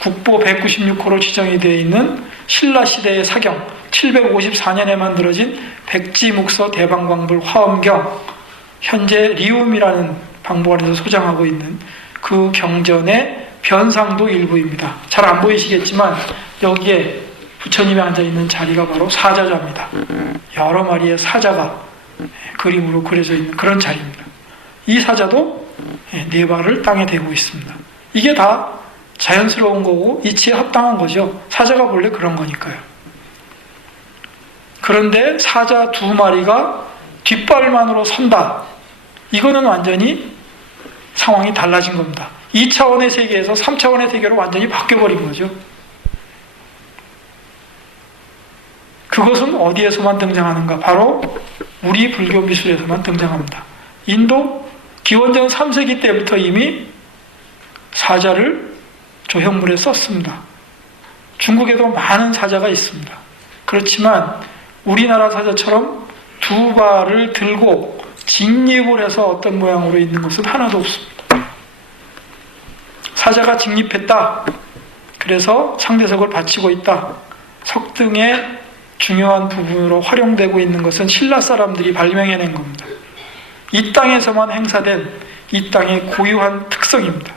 국보 196호로 지정이 되어 있는 신라시대의 사경 754년에 만들어진 백지묵서 대방광불 화엄경, 현재 리움이라는 박물관에서 소장하고 있는 그 경전의 변상도 일부입니다. 잘 안 보이시겠지만 여기에 부처님이 앉아있는 자리가 바로 사자자입니다. 여러 마리의 사자가 그림으로 그려져 있는 그런 자리입니다. 이 사자도 네 발을 땅에 대고 있습니다. 이게 다 자연스러운 거고 이치에 합당한 거죠. 사자가 원래 그런 거니까요. 그런데 사자 두 마리가 뒷발만으로 선다, 이거는 완전히 상황이 달라진 겁니다. 2차원의 세계에서 3차원의 세계로 완전히 바뀌어버린 거죠. 그것은 어디에서만 등장하는가? 바로 우리 불교 미술에서만 등장합니다. 인도 기원전 3세기 때부터 이미 사자를 조형물에 썼습니다. 중국에도 많은 사자가 있습니다. 그렇지만 우리나라 사자처럼 두 발을 들고 직립을 해서 어떤 모양으로 있는 것은 하나도 없습니다. 사자가 직립했다, 그래서 상대석을 바치고 있다, 석등의 중요한 부분으로 활용되고 있는 것은 신라 사람들이 발명해낸 겁니다. 이 땅에서만 행사된 이 땅의 고유한 특성입니다.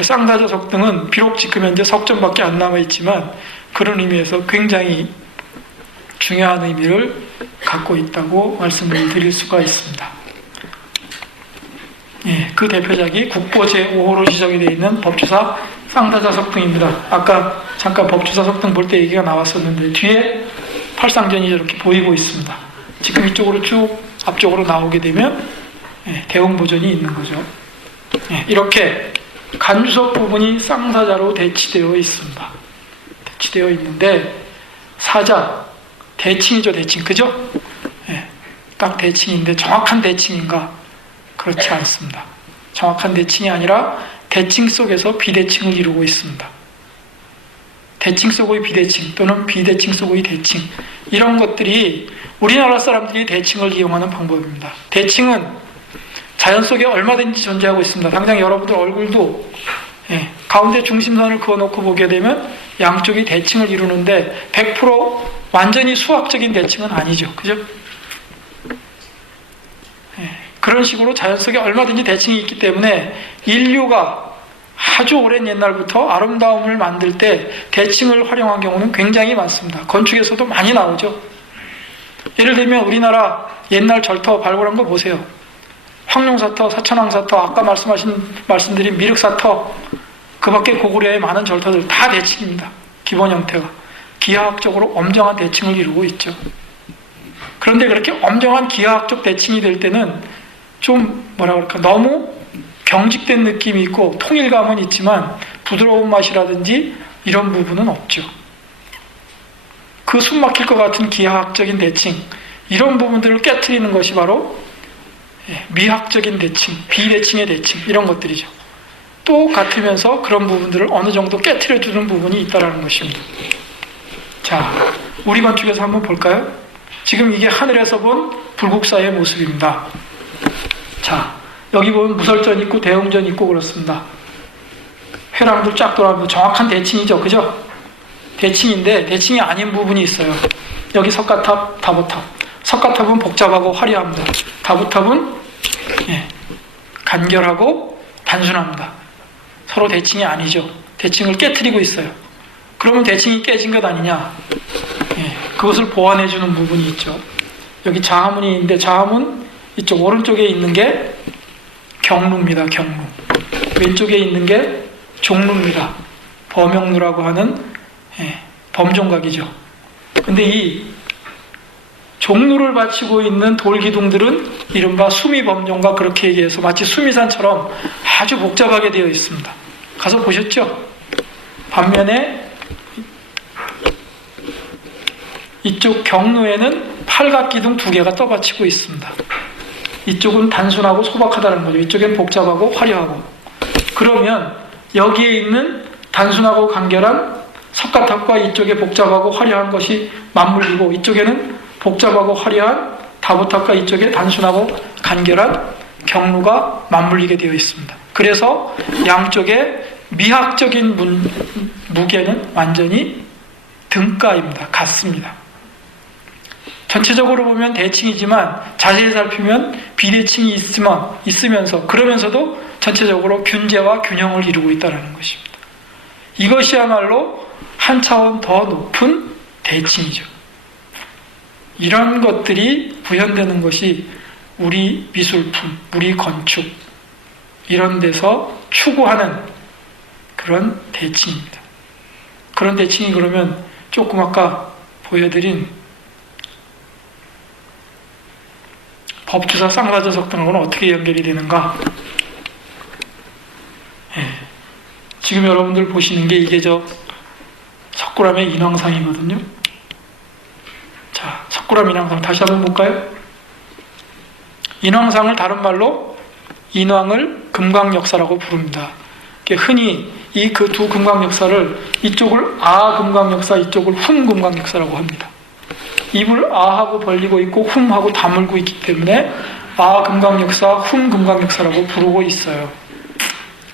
쌍사자 석등은 비록 지금 현재 석전밖에 안 남아있지만 그런 의미에서 굉장히 중요한 의미를 갖고 있다고 말씀을 드릴 수가 있습니다. 그 대표작이 국보 제5호로 지정이 되어 있는 법주사 쌍사자 석등입니다. 아까 잠깐 법주사 석등 볼 때 얘기가 나왔었는데 뒤에 팔상전이 이렇게 보이고 있습니다. 지금 이쪽으로 쭉 앞쪽으로 나오게 되면 대웅보전이 있는 거죠. 이렇게 간주석 부분이 쌍사자로 대치되어 있습니다. 대치되어 있는데 사자, 대칭이죠, 대칭. 그죠? 딱 대칭인데 정확한 대칭인가? 그렇지 않습니다. 정확한 대칭이 아니라 대칭 속에서 비대칭을 이루고 있습니다. 대칭 속의 비대칭 또는 비대칭 속의 대칭, 이런 것들이 우리나라 사람들이 대칭을 이용하는 방법입니다. 대칭은 자연 속에 얼마든지 존재하고 있습니다. 당장 여러분들 얼굴도 가운데 중심선을 그어놓고 보게 되면 양쪽이 대칭을 이루는데 100% 완전히 수학적인 대칭은 아니죠. 그죠? 그런 식으로 자연 속에 얼마든지 대칭이 있기 때문에 인류가 아주 오랜 옛날부터 아름다움을 만들 때 대칭을 활용한 경우는 굉장히 많습니다. 건축에서도 많이 나오죠. 예를 들면 우리나라 옛날 절터 발굴한 거 보세요. 황룡사터, 사천왕사터, 아까 말씀드린 미륵사터, 그 밖에 고구려의 많은 절터들 다 대칭입니다. 기본 형태가 기하학적으로 엄정한 대칭을 이루고 있죠. 그런데 그렇게 엄정한 기하학적 대칭이 될 때는 좀 너무 경직된 느낌이 있고 통일감은 있지만 부드러운 맛이라든지 이런 부분은 없죠. 그 숨 막힐 것 같은 기하학적인 대칭, 이런 부분들을 깨트리는 것이 바로 미학적인 대칭, 비대칭의 대칭, 이런 것들이죠. 또 같으면서 그런 부분들을 어느 정도 깨트려주는 부분이 있다는 것입니다. 자, 우리 건축에서 한번 볼까요? 지금 이게 하늘에서 본 불국사의 모습입니다. 자, 여기 보면 무설전 있고 대웅전 있고 그렇습니다. 회랑도 쫙 돌아가면서 정확한 대칭이죠. 그죠? 대칭인데 대칭이 아닌 부분이 있어요. 여기 석가탑, 다보탑. 석가탑은 복잡하고 화려합니다. 다보탑은 간결하고 단순합니다. 서로 대칭이 아니죠. 대칭을 깨트리고 있어요. 그러면 대칭이 깨진 것 아니냐? 그것을 보완해주는 부분이 있죠. 여기 자하문이 있는데 자하문 이쪽 오른쪽에 있는 게 경루입니다. 경루. 왼쪽에 있는 게 종루입니다. 범용루라고 하는 범종각이죠. 근데 이 종루를 바치고 있는 돌기둥들은 이른바 수미범종각 그렇게 얘기해서 마치 수미산처럼 아주 복잡하게 되어 있습니다. 가서 보셨죠? 반면에 이쪽 경루에는 팔각기둥 2개가 떠받치고 있습니다. 이쪽은 단순하고 소박하다는 거죠. 이쪽엔 복잡하고 화려하고. 그러면 여기에 있는 단순하고 간결한 석가탑과 이쪽에 복잡하고 화려한 것이 맞물리고 이쪽에는 복잡하고 화려한 다보탑과 이쪽에 단순하고 간결한 경루가 맞물리게 되어 있습니다. 그래서 양쪽의 미학적인 무게는 완전히 등가입니다. 같습니다. 전체적으로 보면 대칭이지만 자세히 살피면 비대칭이 있으면서 그러면서도 전체적으로 균제와 균형을 이루고 있다는 것입니다. 이것이야말로 한 차원 더 높은 대칭이죠. 이런 것들이 구현되는 것이 우리 미술품, 우리 건축 이런 데서 추구하는 그런 대칭입니다. 그런 대칭이 그러면 조금 아까 보여드린 법주사 쌍사자석 등하고는 어떻게 연결이 되는가? 지금 여러분들 보시는 게 이게 석굴암의 인왕상이거든요. 자, 석굴암 인왕상 다시 한번 볼까요? 인왕상을 다른 말로 인왕을 금강역사라고 부릅니다. 흔히 이 그 두 금강역사를 이쪽을 아금강역사, 이쪽을 훔금강역사라고 합니다. 입을 아하고 벌리고 있고 훔하고 다물고 있기 때문에 아금강역사, 훔금강역사라고 부르고 있어요.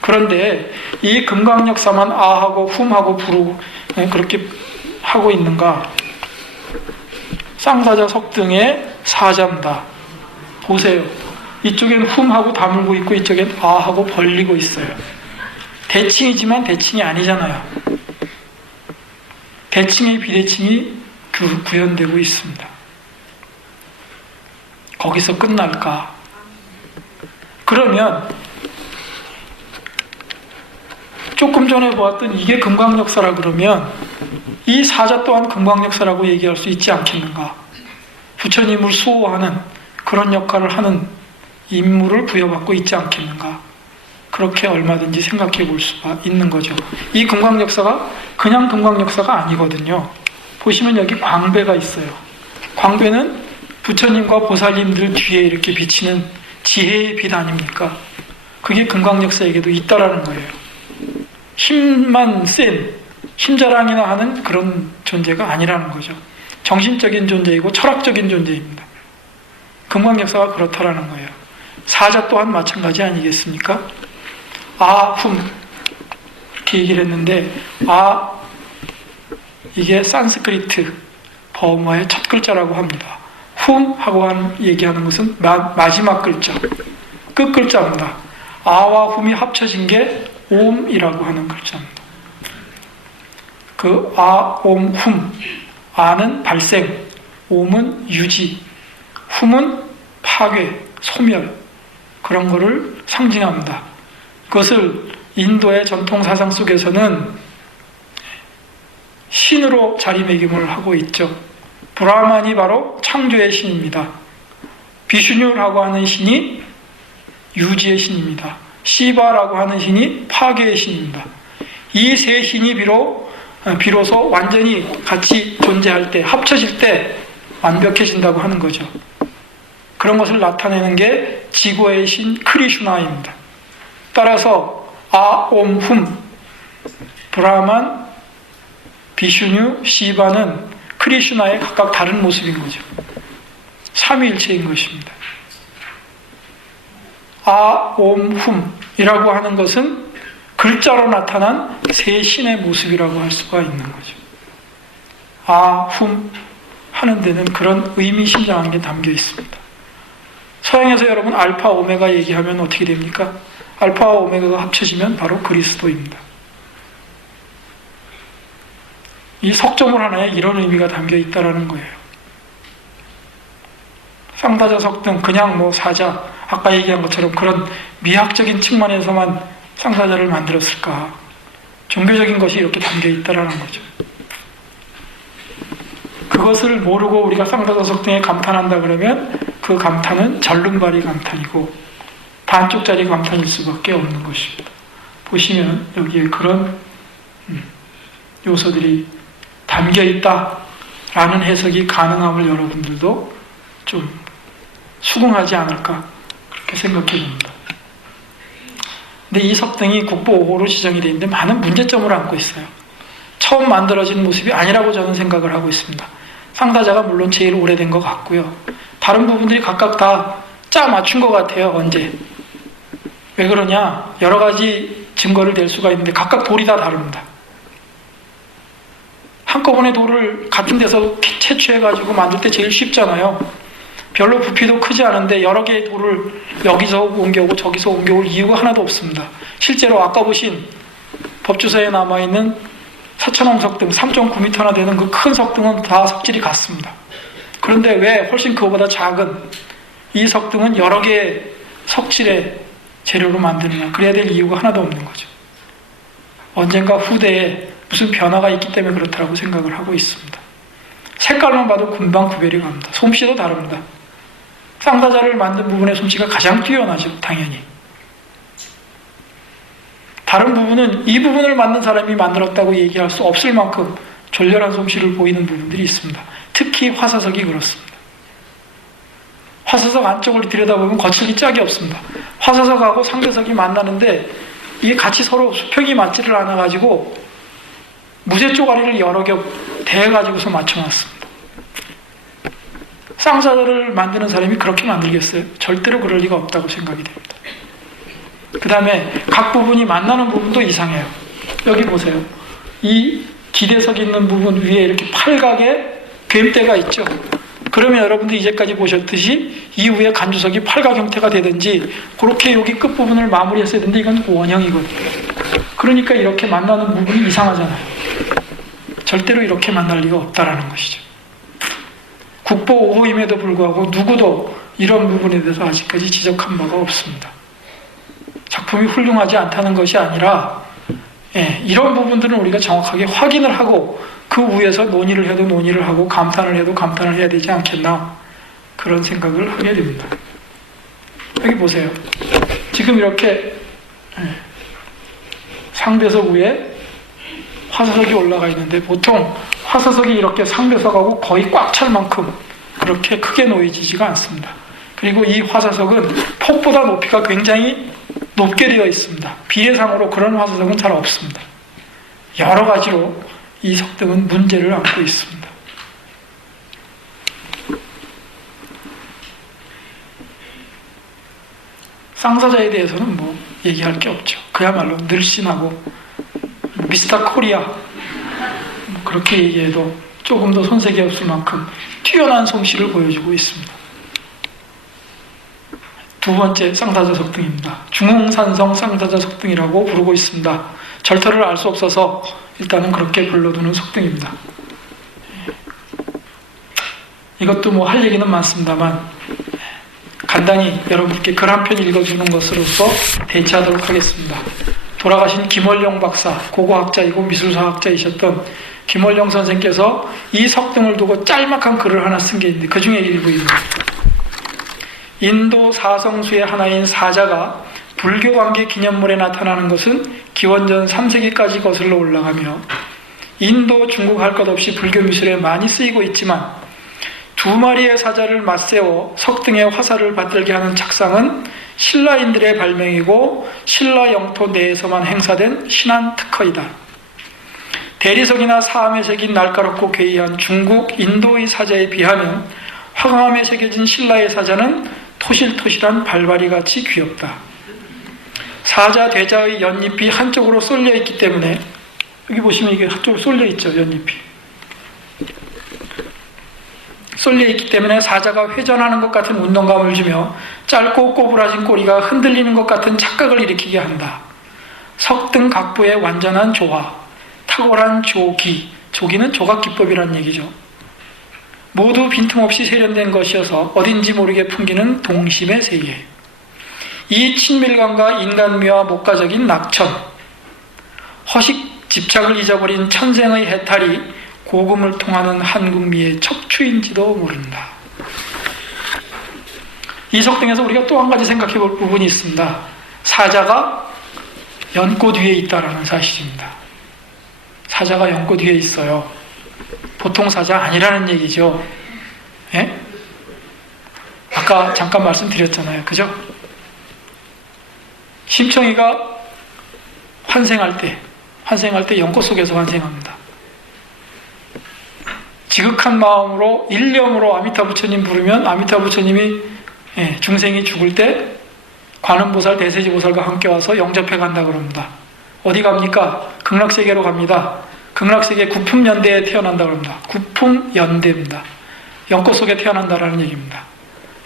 그런데 이 금강역사만 아하고 훔하고 부르고 그렇게 하고 있는가? 쌍사자석 등의 사자입니다. 보세요. 이쪽엔 훔하고 다물고 있고 이쪽엔 아하고 벌리고 있어요. 대칭이지만 대칭이 아니잖아요. 대칭의 비대칭이 구현되고 있습니다. 거기서 끝날까? 그러면 조금 전에 보았던 이게 금강역사라 그러면 이 사자 또한 금강역사라고 얘기할 수 있지 않겠는가? 부처님을 수호하는 그런 역할을 하는 임무를 부여받고 있지 않겠는가? 그렇게 얼마든지 생각해 볼 수가 있는 거죠. 이 금강역사가 그냥 금강역사가 아니거든요. 보시면 여기 광배가 있어요. 광배는 부처님과 보살님들 뒤에 이렇게 비치는 지혜의 빛 아닙니까? 그게 금강역사에게도 있다라는 거예요. 힘만 센, 힘자랑이나 하는 그런 존재가 아니라는 거죠. 정신적인 존재이고 철학적인 존재입니다. 금강역사가 그렇다라는 거예요. 사자 또한 마찬가지 아니겠습니까? 아훔 이렇게 얘기를 했는데 이게 산스크리트 버머의 첫 글자라고 합니다. 훔하고 얘기하는 것은 마지막 글자, 끝 글자입니다. 아와 훔이 합쳐진 게 옴이라고 하는 글자입니다. 그 아, 옴, 훔. 아는 발생, 옴은 유지, 훔은 파괴, 소멸 그런 거를 상징합니다. 그것을 인도의 전통 사상 속에서는 신으로 자리매김을 하고 있죠. 브라만이 바로 창조의 신입니다. 비슈뉴라고 하는 신이 유지의 신입니다. 시바라고 하는 신이 파괴의 신입니다. 이 세 신이 비로소 완전히 같이 존재할 때, 합쳐질 때 완벽해진다고 하는 거죠. 그런 것을 나타내는 게 지고의 신 크리슈나입니다. 따라서 아옴 훔, 브라만, 비슈뉴, 시바는 크리슈나의 각각 다른 모습인 거죠. 삼위일체인 것입니다. 아옴 훔이라고 하는 것은 글자로 나타난 세 신의 모습이라고 할 수가 있는 거죠. 아, 훔 하는 데는 그런 의미심장한 게 담겨 있습니다. 서양에서 여러분 알파 오메가 얘기하면 어떻게 됩니까? 알파와 오메가가 합쳐지면 바로 그리스도입니다. 이 석조물 하나에 이런 의미가 담겨 있다라는 거예요. 쌍다자 석등, 그냥 뭐 사자, 아까 얘기한 것처럼 그런 미학적인 측면에서만 쌍다자를 만들었을까? 종교적인 것이 이렇게 담겨 있다라는 거죠. 그것을 모르고 우리가 쌍다자 석등에 감탄한다 그러면 그 감탄은 절름발이 감탄이고 반쪽짜리 감탄일 수밖에 없는 것입니다. 보시면 여기에 그런 요소들이 담겨 있다라는 해석이 가능함을 여러분들도 좀 수긍하지 않을까 그렇게 생각해 봅니다. 근데 이 석등이 국보 5호로 지정이 되어 있는데 많은 문제점을 안고 있어요. 처음 만들어진 모습이 아니라고 저는 생각을 하고 있습니다. 쌍다자가 물론 제일 오래된 것 같고요. 다른 부분들이 각각 다 짜 맞춘 것 같아요. 언제? 왜 그러냐? 여러 가지 증거를 댈 수가 있는데 각각 돌이 다 다릅니다. 한꺼번에 돌을 같은 데서 채취해가지고 만들 때 제일 쉽잖아요. 별로 부피도 크지 않은데 여러 개의 돌을 여기서 옮겨오고 저기서 옮겨올 이유가 하나도 없습니다. 실제로 아까 보신 법주서에 남아있는 사천왕 석등 3.9m나 되는 그 큰 석등은 다 석질이 같습니다. 그런데 왜 훨씬 그거보다 작은 이 석등은 여러 개의 석질의 재료로 만드느냐? 그래야 될 이유가 하나도 없는 거죠. 언젠가 후대에 무슨 변화가 있기 때문에 그렇다고 생각을 하고 있습니다. 색깔만 봐도 금방 구별이 갑니다. 솜씨도 다릅니다. 쌍다자를 만든 부분의 솜씨가 가장 뛰어나죠. 당연히. 다른 부분은 이 부분을 만든 사람이 만들었다고 얘기할 수 없을 만큼 졸렬한 솜씨를 보이는 부분들이 있습니다. 특히 화사석이 그렇습니다. 화사석 안쪽을 들여다보면 거칠기 짝이 없습니다. 화사석하고 상대석이 만나는데 이게 같이 서로 수평이 맞지를 않아가지고 무쇠 쪼가리를 여러 겹 대가지고서 맞춰놨습니다. 쌍다자를 만드는 사람이 그렇게 만들겠어요? 절대로 그럴 리가 없다고 생각이 됩니다. 그 다음에 각 부분이 만나는 부분도 이상해요. 여기 보세요. 이 기대석 있는 부분 위에 이렇게 팔각의 괸대가 있죠. 그러면 여러분들 이제까지 보셨듯이 이후에 간주석이 팔각 형태가 되든지 그렇게 여기 끝부분을 마무리했어야 되는데 이건 원형이거든요. 그러니까 이렇게 만나는 부분이 이상하잖아요. 절대로 이렇게 만날 리가 없다라는 것이죠. 국보 5호임에도 불구하고 누구도 이런 부분에 대해서 아직까지 지적한 바가 없습니다. 작품이 훌륭하지 않다는 것이 아니라 이런 부분들은 우리가 정확하게 확인을 하고 그 위에서 논의를 해도 논의를 하고 감탄을 해도 감탄을 해야 되지 않겠나 그런 생각을 하게 됩니다. 여기 보세요. 지금 이렇게 상대석 위에 화사석이 올라가 있는데 보통 화사석이 이렇게 상대석하고 거의 꽉 찰 만큼 그렇게 크게 놓여지지가 않습니다. 그리고 이 화사석은 폭보다 높이가 굉장히 높게 되어 있습니다. 비례상으로 그런 화사석은 잘 없습니다. 여러 가지로 이 석등은 문제를 안고 있습니다. 쌍사자에 대해서는 뭐 얘기할 게 없죠. 그야말로 늘씬하고 미스터 코리아 그렇게 얘기해도 조금 더 손색이 없을 만큼 뛰어난 솜씨를 보여주고 있습니다. 두 번째 쌍사자 석등입니다. 중흥산성 쌍사자 석등이라고 부르고 있습니다. 절터를 알 수 없어서 일단은 그렇게 불러두는 석등입니다. 이것도 뭐 할 얘기는 많습니다만 간단히 여러분께 글 한 편 읽어주는 것으로서 대체하도록 하겠습니다. 돌아가신 김월령 박사, 고고학자이고 미술사학자이셨던 김월령 선생께서 이 석등을 두고 짤막한 글을 하나 쓴 게 있는데 그 중에 일부입니다. 인도 사성수의 하나인 사자가 불교 관계 기념물에 나타나는 것은 기원전 3세기까지 거슬러 올라가며 인도, 중국 할 것 없이 불교 미술에 많이 쓰이고 있지만 두 마리의 사자를 맞세워 석등에 화살을 받들게 하는 착상은 신라인들의 발명이고 신라 영토 내에서만 행사된 신안 특허이다. 대리석이나 사암에 새긴 날카롭고 괴이한 중국, 인도의 사자에 비하면 화강암에 새겨진 신라의 사자는 토실토실한 발바리같이 귀엽다. 사자 대자의 연잎이 한쪽으로 쏠려 있기 때문에 여기 보시면 이게 한쪽으로 쏠려 있죠. 연잎이 쏠려 있기 때문에 사자가 회전하는 것 같은 운동감을 주며 짧고 꼬부라진 꼬리가 흔들리는 것 같은 착각을 일으키게 한다. 석등 각부의 완전한 조화, 탁월한 조기, 조기는 조각기법이라는 얘기죠. 모두 빈틈없이 세련된 것이어서 어딘지 모르게 풍기는 동심의 세계. 이 친밀감과 인간미와 목가적인 낙천, 허식 집착을 잊어버린 천생의 해탈이 고금을 통하는 한국미의 척추인지도 모른다. 이 석등에서 우리가 또 한 가지 생각해 볼 부분이 있습니다. 사자가 연꽃 위에 있다라는 사실입니다. 사자가 연꽃 위에 있어요. 보통 사자 아니라는 얘기죠. 예? 아까 잠깐 말씀드렸잖아요. 그죠? 심청이가 환생할 때 연꽃 속에서 환생합니다. 지극한 마음으로 일념으로 아미타 부처님 부르면 아미타 부처님이 중생이 죽을 때 관음보살 대세지보살과 함께 와서 영접해 간다 그럽니다. 어디 갑니까? 극락세계로 갑니다. 극락세계 구품연대에 태어난다 그럽니다. 구품연대입니다. 연꽃 속에 태어난다라는 얘기입니다.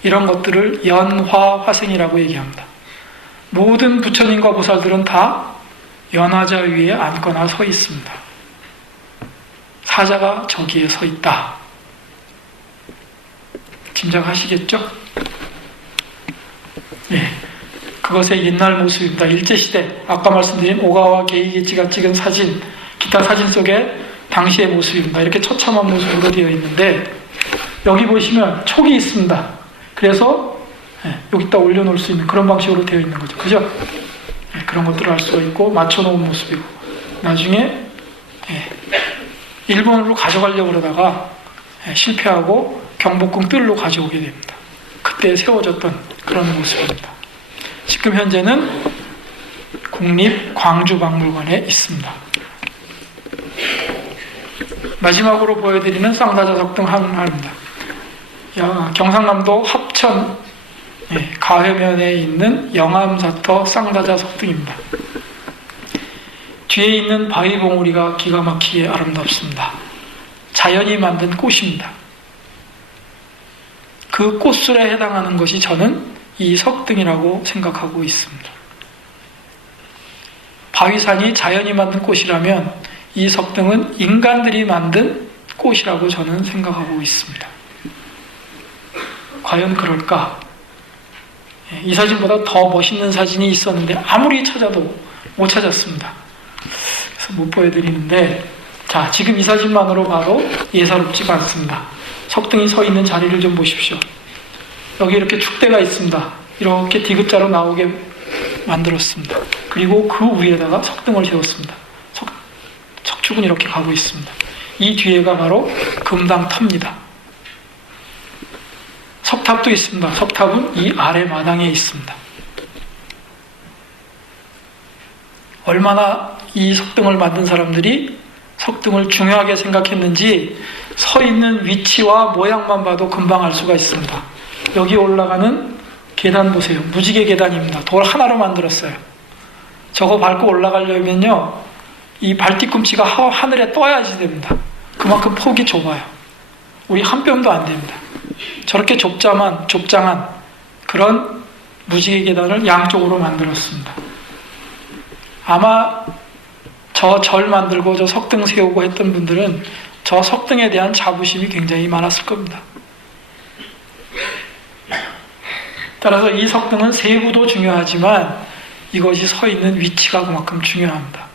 이런 것들을 연화화생이라고 얘기합니다. 모든 부처님과 보살들은 다 연화자 위에 앉거나 서 있습니다. 사자가 저기에 서 있다. 짐작하시겠죠? 예, 그것의 옛날 모습입니다. 일제시대, 아까 말씀드린 오가와 게이게치가 찍은 사진, 기타 사진 속에 당시의 모습입니다. 이렇게 처참한 모습으로 되어 있는데 여기 보시면 촉이 있습니다. 그래서 여기다 올려놓을 수 있는 그런 방식으로 되어 있는 거죠. 그죠? 그런 것들을 알 수가 있고 맞춰놓은 모습이고 나중에 일본으로 가져가려고 그러다가 실패하고 경복궁 뜰로 가져오게 됩니다. 그때 세워졌던 그런 모습입니다. 지금 현재는 국립광주박물관에 있습니다. 마지막으로 보여드리는 쌍다자 석등 하나입니다. 경상남도 합천 가회면에 있는 영암사터 쌍다자 석등입니다. 뒤에 있는 바위봉우리가 기가 막히게 아름답습니다. 자연이 만든 꽃입니다. 그 꽃술에 해당하는 것이 저는 이 석등이라고 생각하고 있습니다. 바위산이 자연이 만든 꽃이라면 이 석등은 인간들이 만든 꽃이라고 저는 생각하고 있습니다. 과연 그럴까? 이 사진보다 더 멋있는 사진이 있었는데 아무리 찾아도 못 찾았습니다. 그래서 못 보여드리는데 자, 지금 이 사진만으로 봐도 예사롭지가 않습니다. 석등이 서 있는 자리를 좀 보십시오. 여기 이렇게 축대가 있습니다. 이렇게 디귿자로 나오게 만들었습니다. 그리고 그 위에다가 석등을 세웠습니다. 석축은 이렇게 가고 있습니다. 이 뒤에가 바로 금당터입니다. 석탑도 있습니다. 석탑은 이 아래 마당에 있습니다. 얼마나 이 석등을 만든 사람들이 석등을 중요하게 생각했는지 서 있는 위치와 모양만 봐도 금방 알 수가 있습니다. 여기 올라가는 계단 보세요. 무지개 계단입니다. 돌 하나로 만들었어요. 저거 밟고 올라가려면요, 이 발뒤꿈치가 하늘에 떠야지 됩니다. 그만큼 폭이 좁아요. 우리 한 뼘도 안 됩니다. 저렇게 좁장한 그런 무지개 계단을 양쪽으로 만들었습니다. 아마 저 절 만들고 저 석등 세우고 했던 분들은 저 석등에 대한 자부심이 굉장히 많았을 겁니다. 따라서 이 석등은 세부도 중요하지만 이것이 서 있는 위치가 그만큼 중요합니다.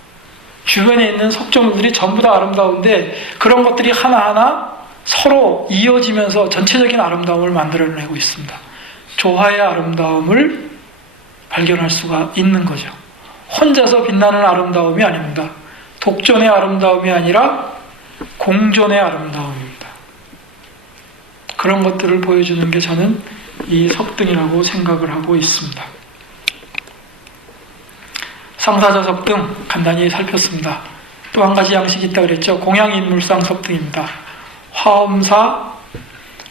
주변에 있는 석조물들이 전부 다 아름다운데 그런 것들이 하나하나 서로 이어지면서 전체적인 아름다움을 만들어내고 있습니다. 조화의 아름다움을 발견할 수가 있는 거죠. 혼자서 빛나는 아름다움이 아닙니다. 독존의 아름다움이 아니라 공존의 아름다움입니다. 그런 것들을 보여주는 게 저는 이 석등이라고 생각을 하고 있습니다. 쌍다자 석등 간단히 살폈습니다. 또 한 가지 양식이 있다고 그랬죠. 공양인물상 석등입니다. 화엄사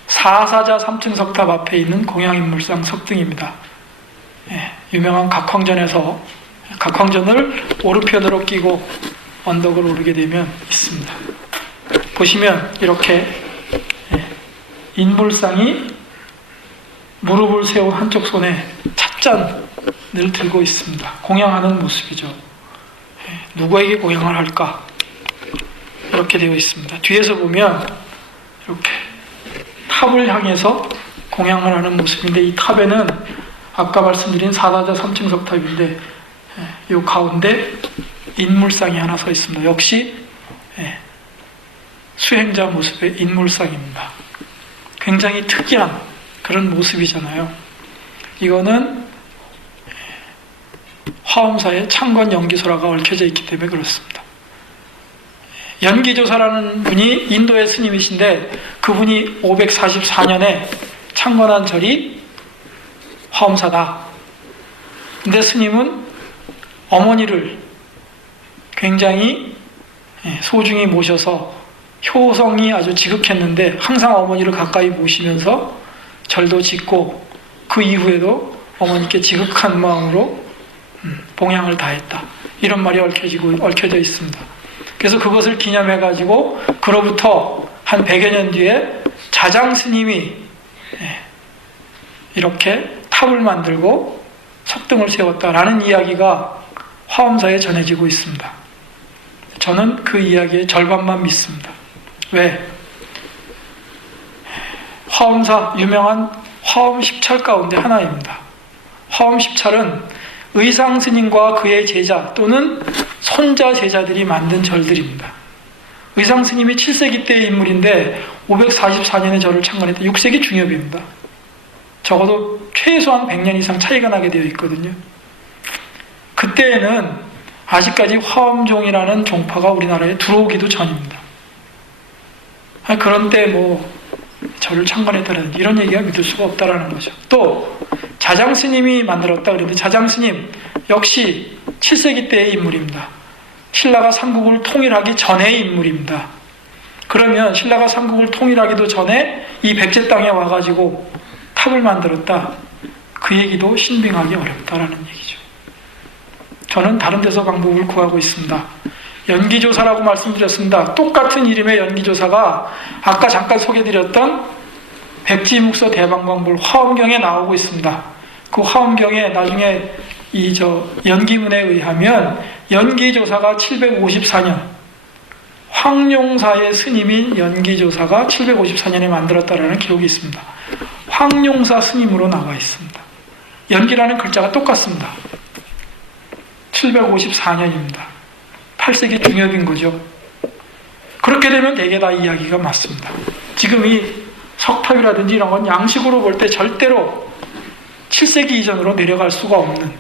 사사자 3층 석탑 앞에 있는 공양인물상 석등입니다. 유명한 각황전에서 각황전을 오르편으로 끼고 언덕을 오르게 되면 있습니다. 보시면 이렇게 인물상이 무릎을 세운 한쪽 손에 찻잔을 들고 있습니다. 공양하는 모습이죠. 누구에게 공양을 할까? 이렇게 되어 있습니다. 뒤에서 보면 이렇게 탑을 향해서 공양을 하는 모습인데, 이 탑에는 아까 말씀드린 사다자 3층석 탑인데 이 가운데 인물상이 하나 서 있습니다. 역시 수행자 모습의 인물상입니다. 굉장히 특이한 그런 모습이잖아요. 이거는 화엄사에 창건 연기소라가 얽혀져 있기 때문에 그렇습니다. 연기조사라는 분이 인도의 스님이신데, 그분이 544년에 창건한 절이 화엄사다. 근데 스님은 어머니를 굉장히 소중히 모셔서 효성이 아주 지극했는데 항상 어머니를 가까이 모시면서 절도 짓고, 그 이후에도 어머니께 지극한 마음으로 봉양을 다했다. 이런 말이 얽혀져 있습니다. 그래서 그것을 기념해가지고 그로부터 한 100여 년 뒤에 자장 스님이 이렇게 탑을 만들고 석등을 세웠다라는 이야기가 화엄사에 전해지고 있습니다. 저는 그 이야기의 절반만 믿습니다. 왜? 화엄사, 유명한 화엄 10찰 가운데 하나입니다. 화엄 10찰은 의상 스님과 그의 제자 또는 손자 제자들이 만든 절들입니다. 의상 스님이 7세기 때의 인물인데 544년에 절을 창건했다. 6세기 중엽입니다. 적어도 최소한 100년 이상 차이가 나게 되어 있거든요. 그때에는 아직까지 화엄종이라는 종파가 우리나라에 들어오기도 전입니다. 그런데 절을 창건했다는 이런 얘기가 믿을 수가 없다라는 거죠. 또 자장 스님이 만들었다 그랬는데, 자장 스님 역시 7세기 때의 인물입니다. 신라가 삼국을 통일하기 전의 인물입니다. 그러면 신라가 삼국을 통일하기도 전에 이 백제 땅에 와가지고 탑을 만들었다. 그 얘기도 신빙하기 어렵다라는 얘기죠. 저는 다른 데서 방법을 구하고 있습니다. 연기조사라고 말씀드렸습니다. 똑같은 이름의 연기조사가 아까 잠깐 소개드렸던 백지묵서 대방광불 화엄경에 나오고 있습니다. 그 화엄경에 나중에 연기문에 의하면 연기조사가 754년, 황룡사의 스님인 연기조사가 754년에 만들었다라는 기록이 있습니다. 황룡사 스님으로 나와 있습니다. 연기라는 글자가 똑같습니다. 754년입니다. 8세기 중엽인 거죠. 그렇게 되면 대개 다 이야기가 맞습니다. 지금 이 석탑이라든지 이런 건 양식으로 볼 때 절대로 7세기 이전으로 내려갈 수가 없는,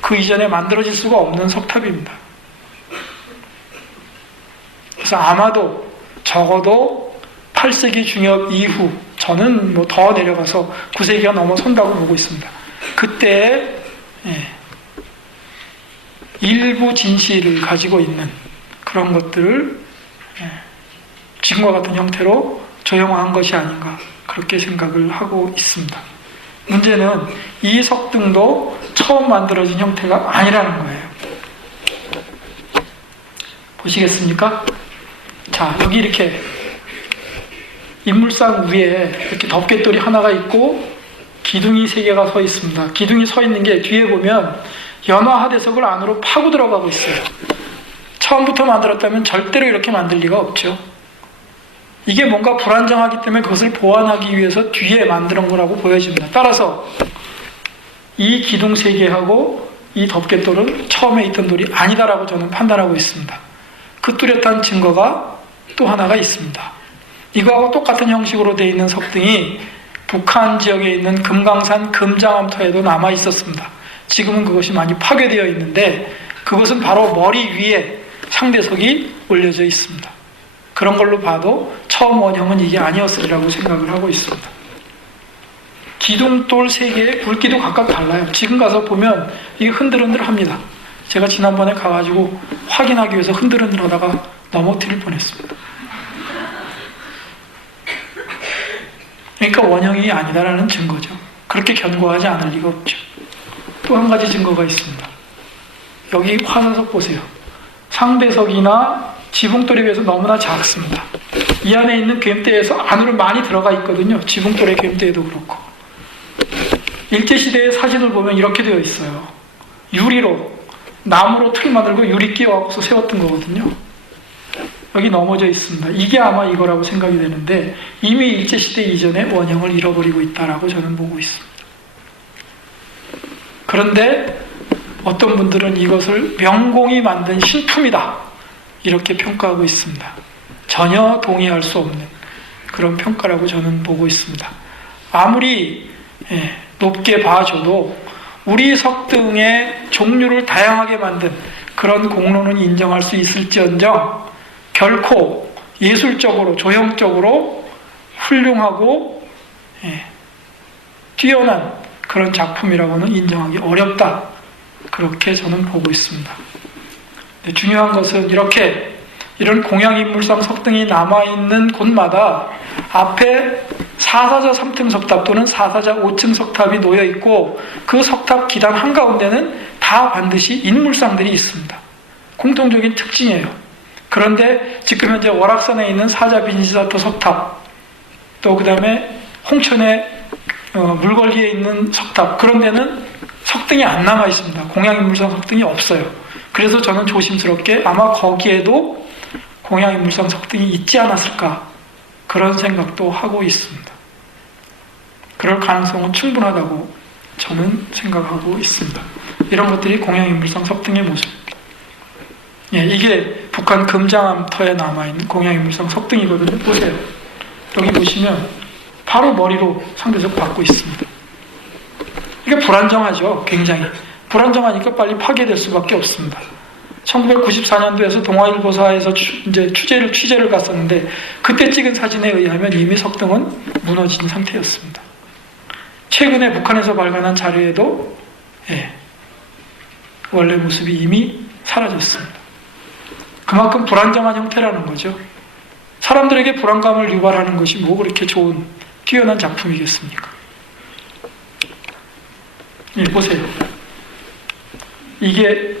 그 이전에 만들어질 수가 없는 석탑입니다. 그래서 아마도 적어도 8세기 중엽 이후, 저는 더 내려가서 9세기가 넘어선다고 보고 있습니다. 그때 일부 진실을 가지고 있는 그런 것들을 지금과 같은 형태로 조형화한 것이 아닌가, 그렇게 생각을 하고 있습니다. 문제는 이 석등도 처음 만들어진 형태가 아니라는 거예요. 보시겠습니까? 자, 여기 이렇게 인물상 위에 이렇게 덮개돌이 하나가 있고 기둥이 3개가 서 있습니다. 기둥이 서 있는 게 뒤에 보면 연화하대석을 안으로 파고 들어가고 있어요. 처음부터 만들었다면 절대로 이렇게 만들 리가 없죠. 이게 뭔가 불안정하기 때문에 그것을 보완하기 위해서 뒤에 만드는 거라고 보여집니다. 따라서 이 기둥 3개하고 이 덮개돌은 처음에 있던 돌이 아니다라고 저는 판단하고 있습니다. 그 뚜렷한 증거가 또 하나가 있습니다. 이거하고 똑같은 형식으로 되어 있는 석등이 북한 지역에 있는 금강산 금장암터에도 남아 있었습니다. 지금은 그것이 많이 파괴되어 있는데, 그것은 바로 머리 위에 상대석이 올려져 있습니다. 그런 걸로 봐도 처음 원형은 이게 아니었으리라고 생각을 하고 있습니다. 기둥돌 3개의 굵기도 각각 달라요. 지금 가서 보면 이게 흔들흔들합니다. 제가 지난번에 가가지고 확인하기 위해서 흔들흔들 하다가 넘어뜨릴 뻔했습니다. 그러니까 원형이 아니다라는 증거죠. 그렇게 견고하지 않을 리가 없죠. 또 한 가지 증거가 있습니다. 여기 화사석 보세요. 상대석이나 지붕돌에 비해서 너무나 작습니다. 이 안에 있는 괸대에서 안으로 많이 들어가 있거든요. 지붕돌의 괸대에도 그렇고. 일제시대의 사진을 보면 이렇게 되어 있어요. 유리로, 나무로 틀 만들고 유리 끼워서 세웠던 거거든요. 여기 넘어져 있습니다. 이게 아마 이거라고 생각이 되는데 이미 일제시대 이전에 원형을 잃어버리고 있다라고 저는 보고 있습니다. 그런데 어떤 분들은 이것을 명공이 만든 신품이다 이렇게 평가하고 있습니다. 전혀 동의할 수 없는 그런 평가라고 저는 보고 있습니다. 아무리 높게 봐줘도 우리 석등의 종류를 다양하게 만든 그런 공로는 인정할 수 있을지언정 결코 예술적으로 조형적으로 훌륭하고 뛰어난 그런 작품이라고는 인정하기 어렵다 그렇게 저는 보고 있습니다. 중요한 것은 이런 공양인물상 석등이 남아있는 곳마다 앞에 4사자 3층 석탑 또는 4사자 5층 석탑이 놓여있고 그 석탑 기단 한가운데는 다 반드시 인물상들이 있습니다. 공통적인 특징이에요. 그런데 지금 현재 월악산에 있는 사자 빈시사토 석탑 또 그 다음에 홍천의 물걸리에 있는 석탑 그런 데는 석등이 안 남아 있습니다. 공양인물상 석등이 없어요. 그래서 저는 조심스럽게 아마 거기에도 공양인물상 석등이 있지 않았을까 그런 생각도 하고 있습니다. 그럴 가능성은 충분하다고 저는 생각하고 있습니다. 이런 것들이 공양인물상 석등의 모습. 이게 북한 금장암터에 남아있는 공양인물상 석등이거든요. 보세요. 여기 보시면 바로 머리로 상대적 받고 있습니다. 이게 불안정하죠. 굉장히. 불안정하니까 빨리 파괴될 수밖에 없습니다. 1994년도에서 동아일보사에서 취재를 갔었는데 그때 찍은 사진에 의하면 이미 석등은 무너진 상태였습니다. 최근에 북한에서 발간한 자료에도 원래 모습이 이미 사라졌습니다. 그만큼 불안정한 형태라는 거죠. 사람들에게 불안감을 유발하는 것이 뭐 그렇게 좋은 뛰어난 작품이겠습니까? 보세요. 이게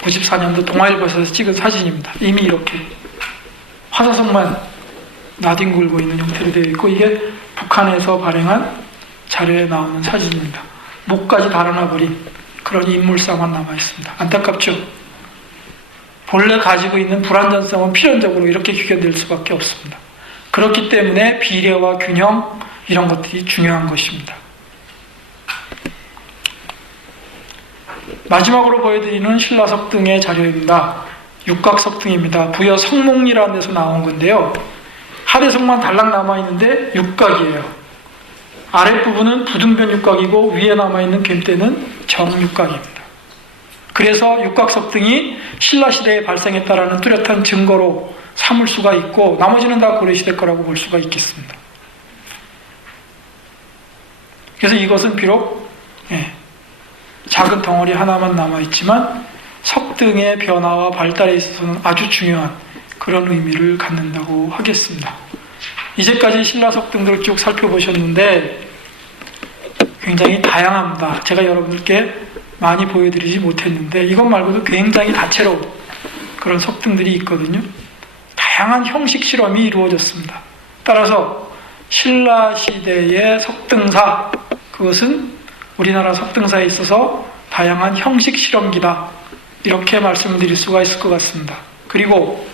94년도 동아일보에서 찍은 사진입니다. 이미 이렇게 화사석만 나뒹굴고 있는 형태로 되어 있고 이게 북한에서 발행한 자료에 나오는 사진입니다. 목까지 달아나버린 그런 인물상만 남아있습니다. 안타깝죠? 본래 가지고 있는 불완전성은 필연적으로 이렇게 규견될 수밖에 없습니다. 그렇기 때문에 비례와 균형 이런 것들이 중요한 것입니다. 마지막으로 보여드리는 신라석등의 자료입니다. 육각석등입니다. 부여 성몽리라는 데서 나온 건데요. 하대석만 달랑 남아있는데 육각이에요. 아랫부분은 부등변 육각이고 위에 남아있는 괸대는 정육각입니다. 그래서 육각석등이 신라시대에 발생했다라는 뚜렷한 증거로 삼을 수가 있고 나머지는 다 고려시대 거라고 볼 수가 있겠습니다. 그래서 이것은 비록 작은 덩어리 하나만 남아있지만 석등의 변화와 발달에 있어서는 아주 중요한 그런 의미를 갖는다고 하겠습니다. 이제까지 신라석등들을 쭉 살펴보셨는데 굉장히 다양합니다. 제가 여러분들께 많이 보여드리지 못했는데 이것 말고도 굉장히 다채로운 그런 석등들이 있거든요. 다양한 형식 실험이 이루어졌습니다. 따라서 신라시대의 석등사, 그것은 우리나라 석등사에 있어서 다양한 형식 실험기다 이렇게 말씀을 드릴 수가 있을 것 같습니다. 그리고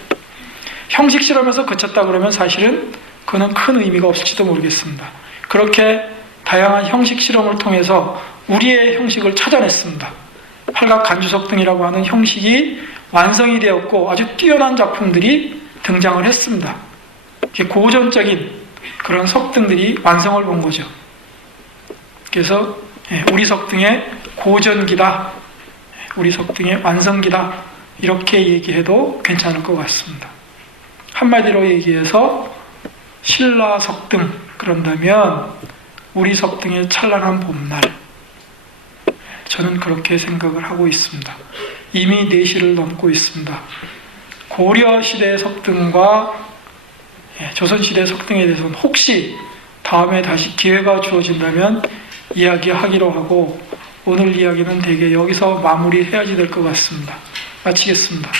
형식 실험에서 그쳤다 그러면 사실은 그는 큰 의미가 없을지도 모르겠습니다. 그렇게 다양한 형식 실험을 통해서 우리의 형식을 찾아냈습니다. 팔각 간주석등이라고 하는 형식이 완성이 되었고 아주 뛰어난 작품들이 등장을 했습니다. 고전적인 그런 석등들이 완성을 본 거죠. 그래서 우리 석등의 고전기다, 우리 석등의 완성기다 이렇게 얘기해도 괜찮을 것 같습니다. 한마디로 얘기해서 신라석등 그런다면 우리 석등의 찬란한 봄날, 저는 그렇게 생각을 하고 있습니다. 이미 4시를 넘고 있습니다. 고려시대 석등과 조선시대 석등에 대해서는 혹시 다음에 다시 기회가 주어진다면 이야기하기로 하고 오늘 이야기는 대개 여기서 마무리해야지 될 것 같습니다. 마치겠습니다.